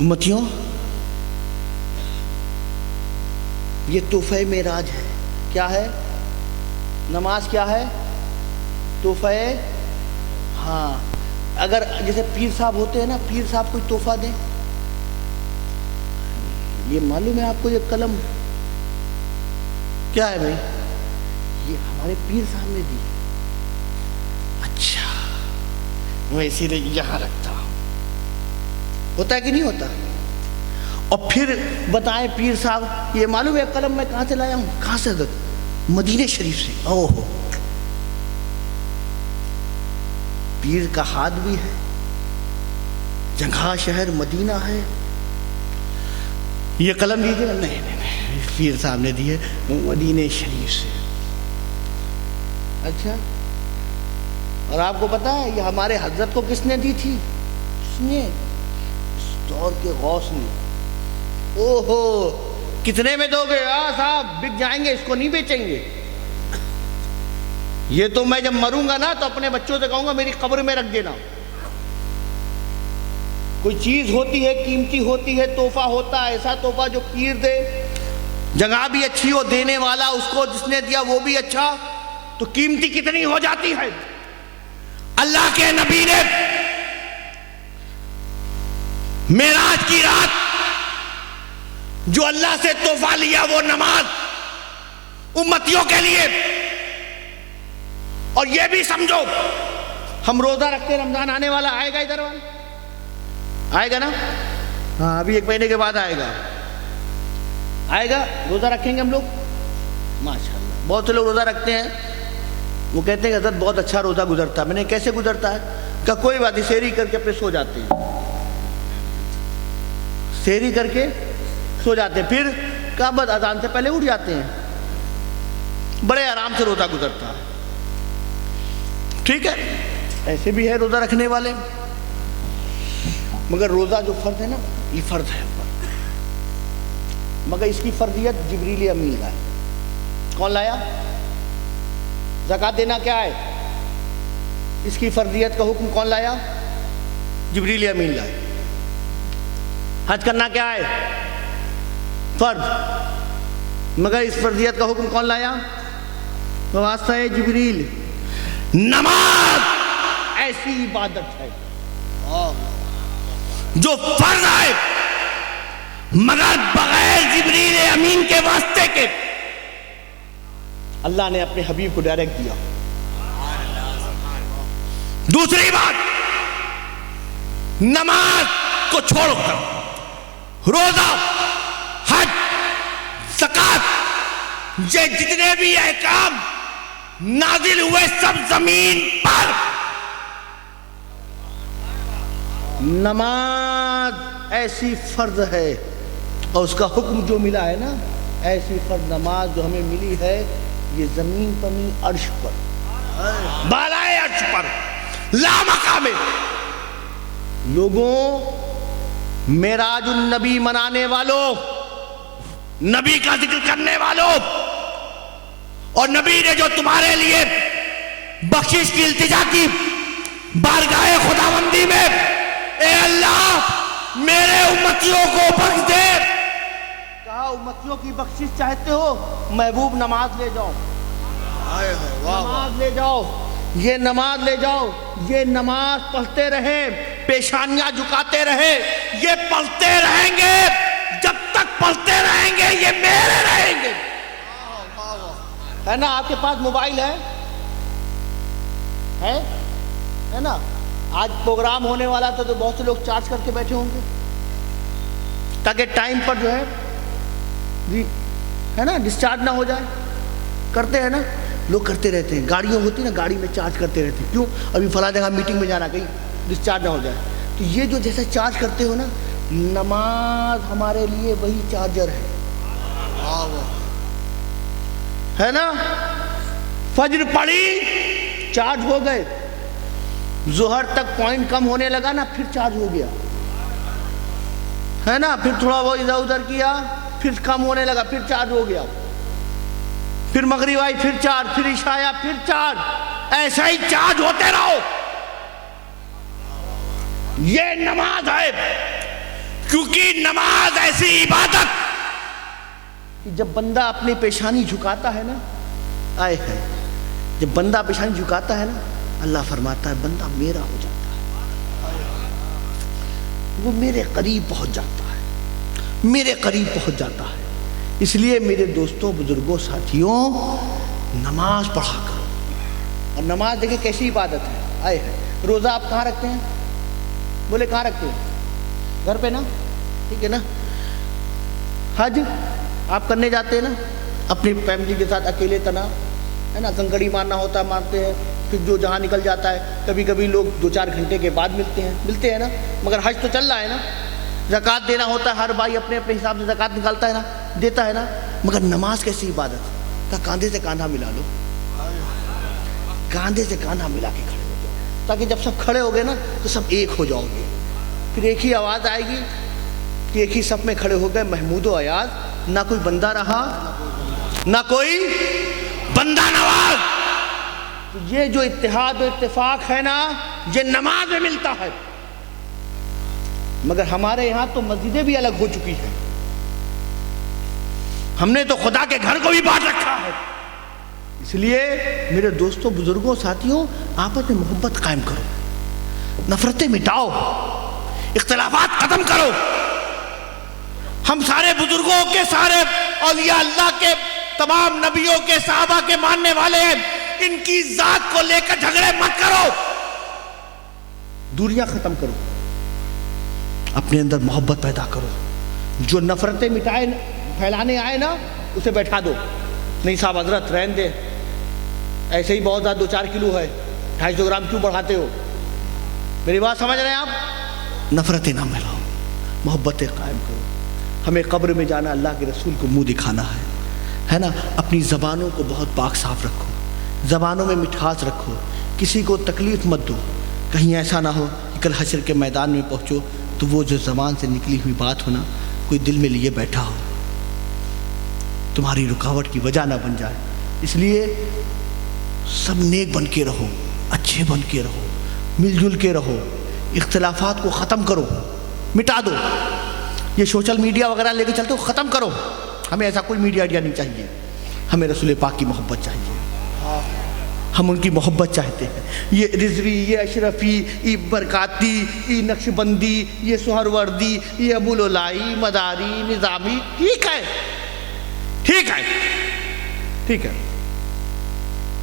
उम्मतियों, ये तोहफे मेराज है। क्या है? नमाज क्या है? तोहफे। हाँ, अगर जैसे पीर साहब होते हैं ना, पीर साहब कोई तोहफा दें, ये मालूम है आपको ये कलम क्या है भाई? ये हमारे पीर साहब ने दी। अच्छा, मैं इसीलिए यहां रखता हूं। होता है कि नहीं होता? और फिर बताएं पीर साहब, ये मालूम है कलम मैं कहां से लाया हूं? कहां से? मदीने शरीफ से। ओहो, पीर का हाथ भी है, जगह शहर मदीना है। ये कलम दी थी? नहीं, पीर साहब ने दी है मदीने शरीफ से। अच्छा, और आपको पता है ये हमारे हजरत को किसने दी थी? किसने? इस दौर के गौस ने। ओहो, कितने में दोगे? साहब बिक जाएंगे, इसको नहीं बेचेंगे। ये तो मैं जब मरूंगा ना तो अपने बच्चों से कहूंगा मेरी कब्र में रख देना। कोई चीज होती है, कीमती होती है, तोहफा होता है, ऐसा तोहफा जो पीर दे, जगह भी अच्छी हो, देने वाला उसको जिसने दिया वो भी अच्छा, तो कीमती कितनी हो जाती है। अल्लाह के नबी ने मेराज की रात जो अल्लाह से तोहफा लिया वो नमाज उम्मतियों के लिए। और ये भी समझो हम रोजा रखते, रमजान आने वाला, आएगा इधर वाला, आएगा ना? हाँ, अभी 1 महीने के बाद आएगा, आएगा। रोजा रखेंगे हम लोग माशाल्लाह। बहुत से लोग रोजा रखते हैं, वो कहते हैं हज़रत बहुत अच्छा रोजा गुजरता है। मैंने कैसे गुजरता है? क्या कोई बात नहीं, सेहरी करके अपने सो जाते हैं, सेहरी करके सो जाते हैं, फिर क्या बस अजान से पहले उठ जाते हैं। बड़े आराम से रोजा गुजरता है। ठीक है, ऐसे भी है रोजा रखने वाले, मगर रोजा जो फर्ज है ना, ये फर्ज है, मगर इसकी फर्जियत जिब्रील अमीन लाया। कौन लाया? ज़कात देना क्या है, इसकी फर्जियत का हुक्म कौन लाया? जिब्रील अमीन लाया। हज करना क्या है? फर्ज, मगर इस फर्जियत का हुक्म कौन लाया? तो वास्ता है जिब्रील। नमाज ऐसी इबादत है जो फर्ज है, मगर बगैर जिब्रील अमीन के वास्ते के अल्लाह ने अपने हबीब को डायरेक्ट दिया। दूसरी बात, नमाज को छोड़कर रोजा, हज, ज़कात, ये जितने भी अहकाम नाजिल हुए सब जमीन पर, नमाज ऐसी फर्ज है और उसका हुक्म जो मिला है ना, ऐसी फर्ज नमाज जो हमें मिली है, ये जमीन पर नहीं, अर्श पर, बालाए अर्श पर, लामका में। लोगों, मेराजुन नबी मनाने वालों, नबी का जिक्र करने वालों, और नबी ने जो तुम्हारे लिए बख्शिश की इल्तिजा की बारगाहे खुदाबंदी में, ए अल्लाह मेरे उम्मतियों को बख्श दे। कहा उम्मतियों की बख्शिश चाहते हो? महबूब नमाज ले जाओ, नमाज ले जाओ, ये नमाज ले जाओ, ये नमाज पढ़ते रहे, पेशानियां झुकाते रहे, ये पढ़ते रहेंगे, जब तक पढ़ते रहेंगे ये मेरे रहेंगे। है ना? आपके पास मोबाइल है ना? आज प्रोग्राम होने वाला था तो बहुत से लोग चार्ज करके बैठे होंगे ताकि टाइम पर जो है ना डिस्चार्ज ना हो जाए। करते हैं ना लोग, करते रहते हैं, गाड़ियों होती ना, गाड़ी में चार्ज करते रहते हैं। क्यों? अभी फला जगह मीटिंग में जाना, कहीं डिस्चार्ज ना हो जाए। तो ये जो जैसे चार्ज करते हो ना, नमाज हमारे लिए वही चार्जर है ना? फज्र पढ़ी, चार्ज हो गए, जोहर तक पॉइंट कम होने लगा ना, फिर चार्ज हो गया, है ना? फिर थोड़ा वो इधर उधर किया, फिर कम होने लगा, फिर चार्ज हो गया, फिर मगरिब आई, फिर चार्ज, फिर इशा आया, फिर चार्ज, ऐसा ही चार्ज होते रहो। ये नमाज है, क्योंकि नमाज ऐसी इबादत कि जब बंदा अपनी पेशानी झुकाता है ना, आए है, जब बंदा पेशानी झुकाता है ना, अल्लाह फरमाता है बंदा मेरा हो जाता है। वो मेरे करीब पहुंच जाता है, मेरे करीब पहुंच जाता है। इसलिए मेरे दोस्तों, बुजुर्गों, साथियों, नमाज पढ़ा करो। और नमाज देखिए कैसी इबादत है। आए है, रोज़ा आप कहाँ रखते हैं? बोले कहाँ रखते हैं? घर पे ना, ठीक है ना। हज आप करने जाते हैं ना अपनी फैमिली के साथ, अकेले तना, है ना, कंकड़ी मारना होता है, मारते हैं, फिर जो जहाँ निकल जाता है। कभी कभी लोग 2-4 घंटे के बाद मिलते हैं ना। मगर हज तो चल रहा है ना, ज़कात देना होता है, हर भाई अपने अपने हिसाब से ज़कात निकालता है ना, देता है ना। मगर नमाज कैसी इबादत है? कांधे से कांधा मिला लो, कांधे से कांधा मिला के खड़े हो जाओ, ताकि जब सब खड़े हो गए ना तो सब एक हो जाओगे। फिर एक ही आवाज़ आएगी कि एक ही सब में खड़े हो गए, महमूदो अयाज, ना कोई बंदा रहा ना कोई बंदा नवाज। तो ये जो इत्तेहाद और इत्तेफाक है ना, ये नमाज में मिलता है। मगर हमारे यहाँ तो मस्जिदें भी अलग हो चुकी हैं। हमने तो खुदा के घर को भी बांट रखा है। इसलिए मेरे दोस्तों, बुजुर्गों, साथियों, आपस में मोहब्बत कायम करो, नफरतें मिटाओ, इख्तिलाफात खत्म करो। हम सारे बुजुर्गों के, सारे औलिया अल्लाह के, तमाम नबियों के, साहबा के मानने वाले हैं। इनकी जात को लेकर झगड़े मत करो, दूरियां खत्म करो, अपने अंदर मोहब्बत पैदा करो। जो नफरतें मिटाए फैलाने आए ना, उसे बैठा दो। नहीं साहब हजरत रहने दे, ऐसे ही बहुत ज़्यादा 2-4 किलो है, 250 ग्राम क्यों बढ़ाते हो? मेरी बात समझ रहे हैं आप? नफरतें ना मिलाओ, मोहब्बतें कायम करो। हमें कब्र में जाना, अल्लाह के रसूल को मुंह दिखाना है ना। अपनी ज़बानों को बहुत पाक साफ रखो, ज़बानों में मिठास रखो, किसी को तकलीफ़ मत दो। कहीं ऐसा ना हो कि कल हश्र के मैदान में पहुँचो तो वो जो ज़बान से निकली हुई बात हो ना, कोई दिल में लिए बैठा हो, तुम्हारी रुकावट की वजह ना बन जाए। इसलिए सब नेक बन के रहो, अच्छे बन के रहो, मिलजुल के रहो, इख्तिलाफात को ख़त्म करो, मिटा दो। ये सोशल मीडिया वगैरह लेके चलते हो, ख़त्म करो। हमें ऐसा कोई मीडिया नहीं चाहिए। हमें रसूल पाक की मोहब्बत चाहिए, हम उनकी मोहब्बत चाहते हैं। ये रिजवी, ये अशरफी, ये बरकाती, ये नक्शबंदी, ये सुहरवर्दी, ये अबुललाई, मदारी, निज़ामी, ठीक है, ठीक है, ठीक है,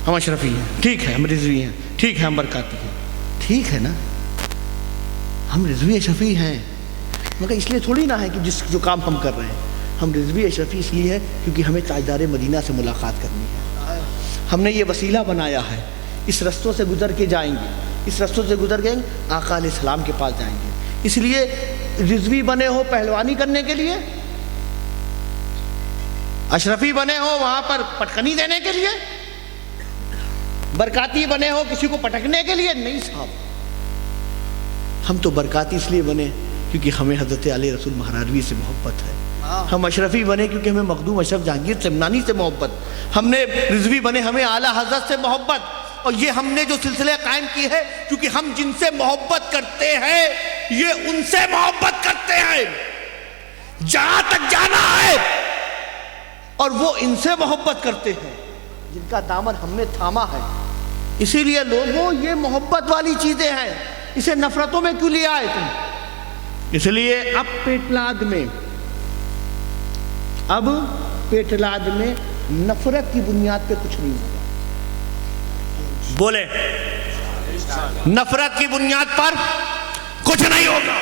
हम अशरफी हैं, ठीक है, हम रिजवी हैं, ठीक है, हम बरकाती हैं, ठीक है ना, हम रिजवी अशरफी हैं। मगर इसलिए थोड़ी ना है कि जो काम हम कर रहे हैं, हम रिजवी अशरफी इसलिए है क्योंकि हमें ताजदार मदीना से मुलाकात करनी है। हमने ये वसीला बनाया है, इस रस्तों से गुजर के जाएंगे, इस रस्तों से गुजर गए आका अलैहिस्सलाम के पास जाएंगे। इसलिए रिजवी बने हो पहलवानी करने के लिए, अशरफी बने हो वहां पर पटकनी देने के लिए, बरकाती बने हो किसी को पटकने के लिए नहीं साहब। हम तो बरकाती इसलिए बने क्योंकि हमें हज़रत आले रसूल महाराजवी से मोहब्बत है। हम अशरफी बने क्योंकि हमें मखदूम अशरफ जहांगीर सेमनानी से मोहब्बत। हमने रिजवी बने हमें आला हज़रत से मोहब्बत। और ये हमने जो सिलसिले कायम की है क्योंकि हम जिनसे मोहब्बत करते हैं ये उनसे मोहब्बत करते हैं, जहां तक जाना है, और वो इनसे मोहब्बत करते हैं जिनका दामन हमने थामा है। इसीलिए लोगों, ये मोहब्बत वाली चीजें हैं, इसे नफरतों में क्यों लिया है तुम? इसलिए अब पेटलाद में नफरत की बुनियाद पे कुछ नहीं होगा। बोले नफरत की बुनियाद पर कुछ नहीं होगा।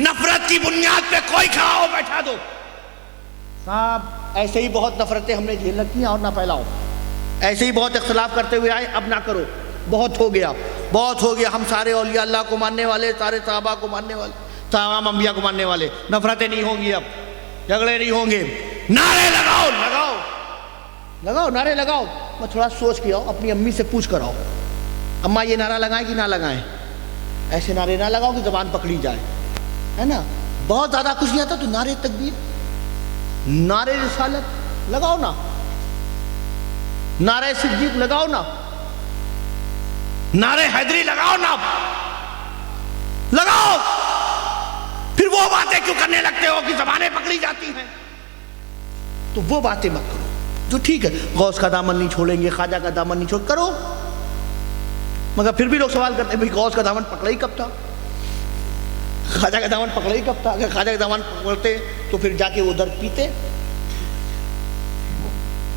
नफरत की बुनियाद पे कोई खड़ा हो बैठा दो साहब। ऐसे ही बहुत नफरतें हमने झेल रखी हैं और ना फैलाओ। ऐसे ही बहुत इख्तिलाफ करते हुए आए, अब ना करो, बहुत हो गया, बहुत हो गया। हम सारे औलिया अल्लाह को मानने वाले, सारे साहबा को मानने वाले, तमाम अंबिया को मानने वाले, नफरतें नहीं होंगी, अब झगड़े नहीं होंगे। नारे लगाओ लगाओ लगाओ, नारे लगाओ। मैं थोड़ा सोच के आओ, अपनी अम्मी से पूछ कर आओ, अम्मा ये नारा लगाएं कि ना लगाएं। ऐसे नारे ना लगाओ कि जबान पकड़ी जाए, है ना। बहुत ज़्यादा कुछ नहीं आता तो नारे तकबीर, नारे रिसालत लगाओ ना, नारे सिद्दीक लगाओ ना, नारे हैदरी लगाओ ना, लगाओ। फिर वो बातें क्यों करने लगते हो कि जबानें पकड़ी जाती हैं? तो वो बातें मत करो जो ठीक है। गौस का दामन नहीं छोड़ेंगे, ख्वाजा का दामन नहीं छोड़, करो। मगर फिर भी लोग सवाल करते हैं भाई गौस का दामन पकड़ा ही कब था? ख्वाजा का दामन पकड़ा ही कब था? अगर ख्वाजा का दामन पकड़ते तो फिर जाके उधर पीते।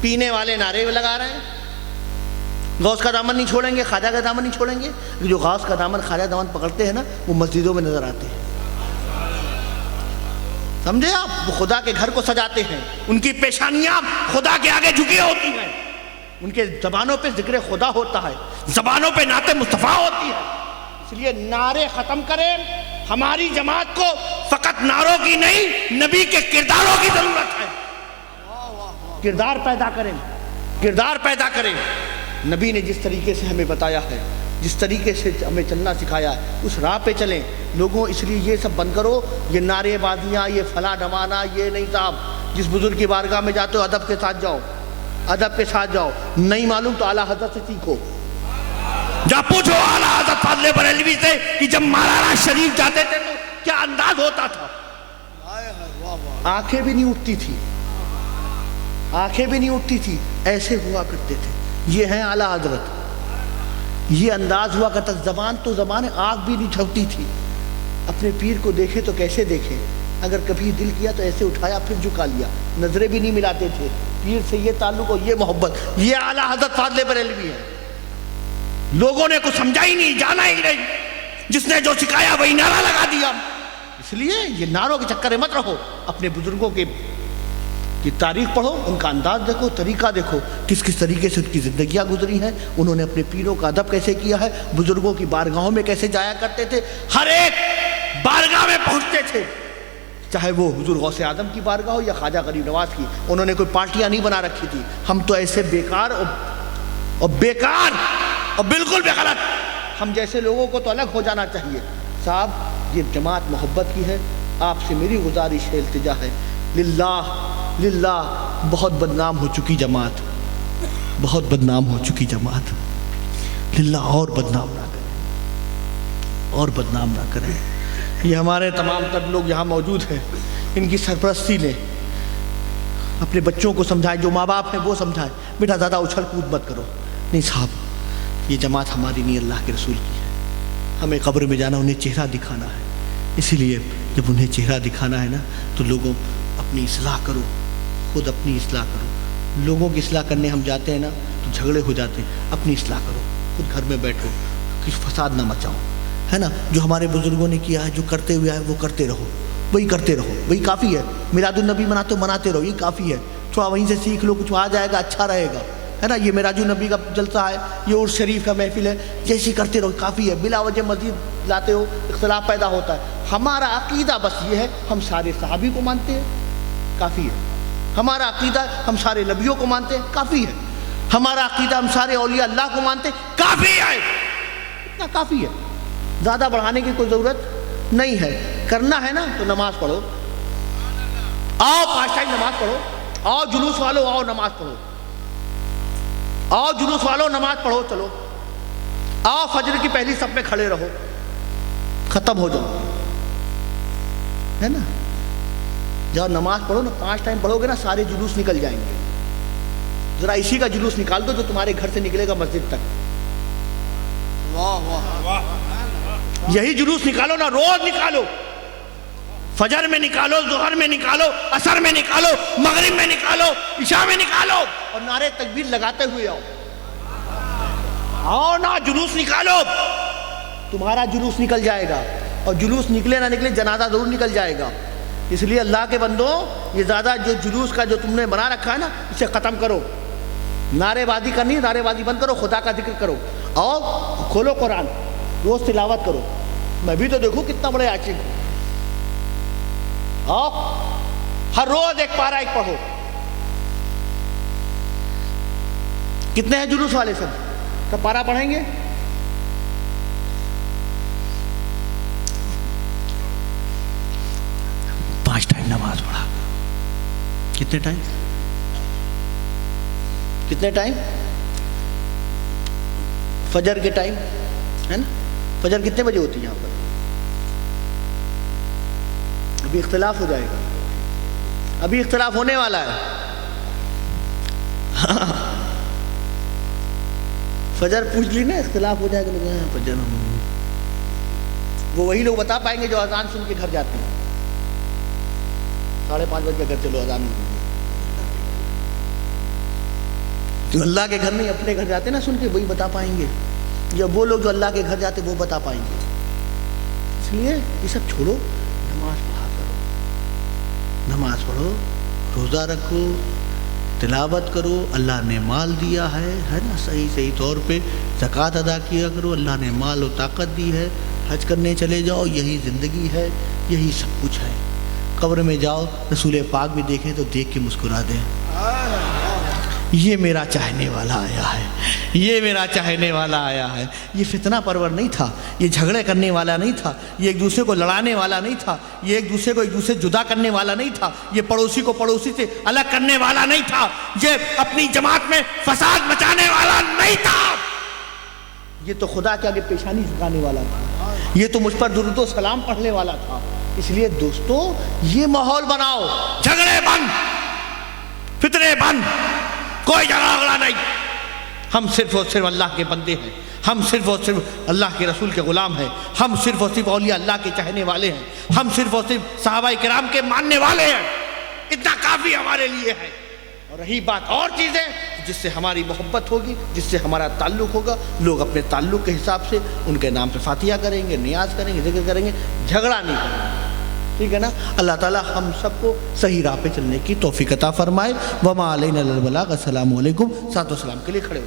पीने वाले नारे लगा रहे हैं, गौस का दामन नहीं छोड़ेंगे, ख्वाजा का दामन नहीं छोड़ेंगे। जो गौस का दामन ख्वाजा दामन पकड़ते हैं ना, वो मस्जिदों में नजर आते हैं, समझे आप? वो खुदा के घर को सजाते हैं, उनकी पेशानियां खुदा के आगे झुकी होती हैं, उनके जबानों पे जिक्र खुदा होता है, जबानों पे नाते मुस्तफा होती है। इसलिए नारे खत्म करें। हमारी जमात को फकत नारों की नहीं, नबी के किरदारों की जरूरत है। किरदार पैदा करें, किरदार पैदा करें। नबी ने जिस तरीके से हमें बताया है, जिस तरीके से हमें चलना सिखाया है, उस राह पे चलें। लोगों इसलिए ये सब बंद करो, ये नारेबाजियाँ, ये फला डमाना, ये नहीं साहब। जिस बुजुर्ग की बारगाह में जाते हो अदब के साथ जाओ, अदब के साथ जाओ। नहीं मालूम तो आला हजरत से सीखो, जा पूछो आला हजरत फाज़िल बरेलवी से कि जब मौलाना शरीफ जाते थे तो क्या अंदाज होता था। आंखें भी नहीं उठती थी, आंखें भी नहीं उठती थी, ऐसे हुआ करते थे। ये हैं आला हजरत, ये अंदाज हुआ करता। जबान तो जबान, आँख भी नहीं छूटती थी। अपने पीर को देखे तो कैसे देखे, अगर कभी दिल किया तो ऐसे उठाया फिर झुका लिया, नजरें भी नहीं मिलाते थे। पीर से ये ताल्लुक और ये मोहब्बत, ये आला हजरत फाज़िल बरेलवी है। लोगों ने कुछ समझा ही नहीं, जाना ही नहीं, जिसने जो सिखाया वही नारा लगा दिया। इसलिए ये नारों के चक्कर में मत रहो। अपने बुजुर्गों के की तारीख पढ़ो, उनका अंदाज देखो, तरीका देखो, किस किस तरीके से उनकी ज़िंदगियाँ गुजरी हैं, उन्होंने अपने पीरों का अदब कैसे किया है, बुजुर्गों की बारगाहों में कैसे जाया करते थे। हर एक बारगाह में पहुँचते थे, चाहे वो हुजूर गौसे आजम की बारगाह हो या ख्वाजा गरीब नवाज की। उन्होंने कोई पार्टियाँ नहीं बना रखी थी। हम तो ऐसे बेकार और बेकार और बिल्कुल बेगलत, हम जैसे लोगों को तो अलग हो जाना चाहिए। साहब ये जमात मोहब्बत की है, आपसे मेरी गुजारिश है, इल्तिजा है, लिल्लाह लिल्लाह। बहुत बदनाम हो चुकी जमात, बहुत बदनाम हो चुकी जमात, लिल्लाह और बदनाम ना करें, और बदनाम ना करें। ये हमारे तमाम तर लोग यहाँ मौजूद हैं, इनकी सरपरस्ती ने अपने बच्चों को समझाएं, जो माँ बाप हैं वो समझाएं, बेटा ज़्यादा उछल कूद मत करो। नहीं साहब, ये जमात हमारी नहीं, अल्लाह के रसूल की है। हमें कब्र में जाना, उन्हें चेहरा दिखाना है। इसीलिए जब उन्हें चेहरा दिखाना है ना, तो लोगों अपनी इस्लाह करो, खुद अपनी इस्लाह करो। लोगों की इस्लाह करने हम जाते हैं ना तो झगड़े हो जाते हैं। अपनी इस्लाह करो, खुद घर में बैठो, किसी फसाद ना मचाओ, है ना। जो हमारे बुजुर्गों ने किया है, जो करते हुए आए, वो करते रहो, वही करते रहो, वही काफ़ी है। मिलादुन्नबी मनाते हो, मनाते रहो, ये काफ़ी है। थोड़ा वहीं से सीख लो, कुछ आ जाएगा, अच्छा रहेगा, है ना। ये मिलादुन्नबी का जलसा है, ये उर्स शरीफ का महफिल है, जैसे करते रहो, काफ़ी है। बिला वजह मस्जिद लाते हो, इख्तिलाफ पैदा होता है। हमारा अकीदा बस ये है, हम सारे सहाबी को मानते हैं, काफ़ी है। हमारा अकीदा हम सारे नबियों को मानते हैं, काफ़ी है। हमारा अकीदा हम सारे औलिया अल्लाह को मानते हैं, काफ़ी है, इतना काफ़ी है। ज़्यादा बढ़ाने की कोई ज़रूरत नहीं है। करना है ना तो नमाज पढ़ो, आओ 5 टाइम नमाज पढ़ो, आओ जुलूस वालों आओ नमाज पढ़ो, आओ जुलूस वालों नमाज पढ़ो, चलो आओ फजर की पहली सब में खड़े रहो, ख़त्म हो जाओ, है ना। जब नमाज पढ़ो ना, 5 टाइम पढ़ोगे ना, सारे जुलूस निकल जाएंगे। जरा इसी का जुलूस निकाल दो जो तुम्हारे घर से निकलेगा मस्जिद तक। वाह वाह वाह, यही जुलूस निकालो ना, रोज निकालो। फजर में निकालो, ज़ुहर में निकालो, असर में निकालो, मगरिब में निकालो, इशा में निकालो, और नारे तकबीर लगाते हुए आओ। आओ ना, जुलूस निकालो, तुम्हारा जुलूस निकल जाएगा। और जुलूस निकले ना निकले, जनाजा जरूर निकल जाएगा। इसलिए अल्लाह के बंदों, ये ज़्यादा जो जुलूस का जो तुमने बना रखा है ना, इसे ख़त्म करो। नारेबाजी करनी, नारेबाजी बंद करो, खुदा का जिक्र करो। आओ खोलो कुरान, रोज़ तिलावत करो। मैं भी तो देखूँ कितना बड़े आशिक हूँ। आओ हर रोज एक पारा एक पढ़ो। कितने हैं जुलूस वाले? सब पारा पढ़ेंगे? पांच टाइम नमाज पढ़ा। कितने टाइम? कितने टाइम? फजर के टाइम, है ना। फजर कितने बजे होती है यहाँ पर? अभी इख्तिलाफ हो जाएगा, अभी इख्तिलाफ होने वाला है। फजर पूछ ली ना, इख्तिलाफ हो जाएगा। फजर वो वही लोग बता पाएंगे जो अजान सुन के घर जाते हैं। 5:30 बजे घर चलो अजान में, जो अल्लाह के घर नहीं अपने घर जाते ना सुन के, वही बता पाएंगे। जब वो लोग जो अल्लाह के घर जाते वो बता पाएंगे। इसलिए ये सब छोड़ो, नमाज पढ़ा करो, नमाज पढ़ो, रोज़ा रखो, तिलावत करो। अल्लाह ने माल दिया है ना, सही सही तौर पे ज़कात अदा किया करो। अल्लाह ने माल और ताकत दी है, हज करने चले जाओ, यही ज़िंदगी है, यही सब कुछ है। कब्र में जाओ, रसूल पाक भी देखें तो देख के मुस्कुरा दें, ये मेरा चाहने वाला आया है, ये मेरा चाहने वाला आया है। ये फितना परवर नहीं था, ये झगड़े करने वाला नहीं था, ये एक दूसरे को लड़ाने वाला नहीं था, ये एक दूसरे से जुदा करने वाला नहीं था, ये पड़ोसी को पड़ोसी से अलग करने वाला नहीं था, ये अपनी जमात में फसाद मचाने वाला नहीं था। ये तो खुदा के आगे पेशानी झुकाने वाला था, ये तो मुझ पर दुरूद व सलाम पढ़ने वाला था। इसलिए दोस्तों, ये माहौल बनाओ, झगड़े बंद, फितने बंद, कोई झगड़ा नहीं। हम सिर्फ और सिर्फ अल्लाह के बंदे हैं, हम सिर्फ और सिर्फ अल्लाह के रसूल के गुलाम हैं, हम सिर्फ और सिर्फ औलिया अल्लाह के चाहने वाले हैं, हम सिर्फ और सिर्फ सहाबाए किराम के मानने वाले हैं। इतना काफ़ी हमारे लिए है। और रही बात और चीज़ें जिससे हमारी मोहब्बत होगी, जिससे हमारा ताल्लुक़ होगा, लोग अपने ताल्लुक़ के हिसाब से उनके नाम पे फातिहा करेंगे, नियाज करेंगे, जिक्र करेंगे, झगड़ा नहीं करेंगे। ठीक है ना। अल्लाह ताला हम सबको सही राह पे चलने की तौफीक अता फरमाए। वमा अलैना इल्लल बलाग। अस्सलामु अलैकुम। सातो सलाम के लिए खड़े हो।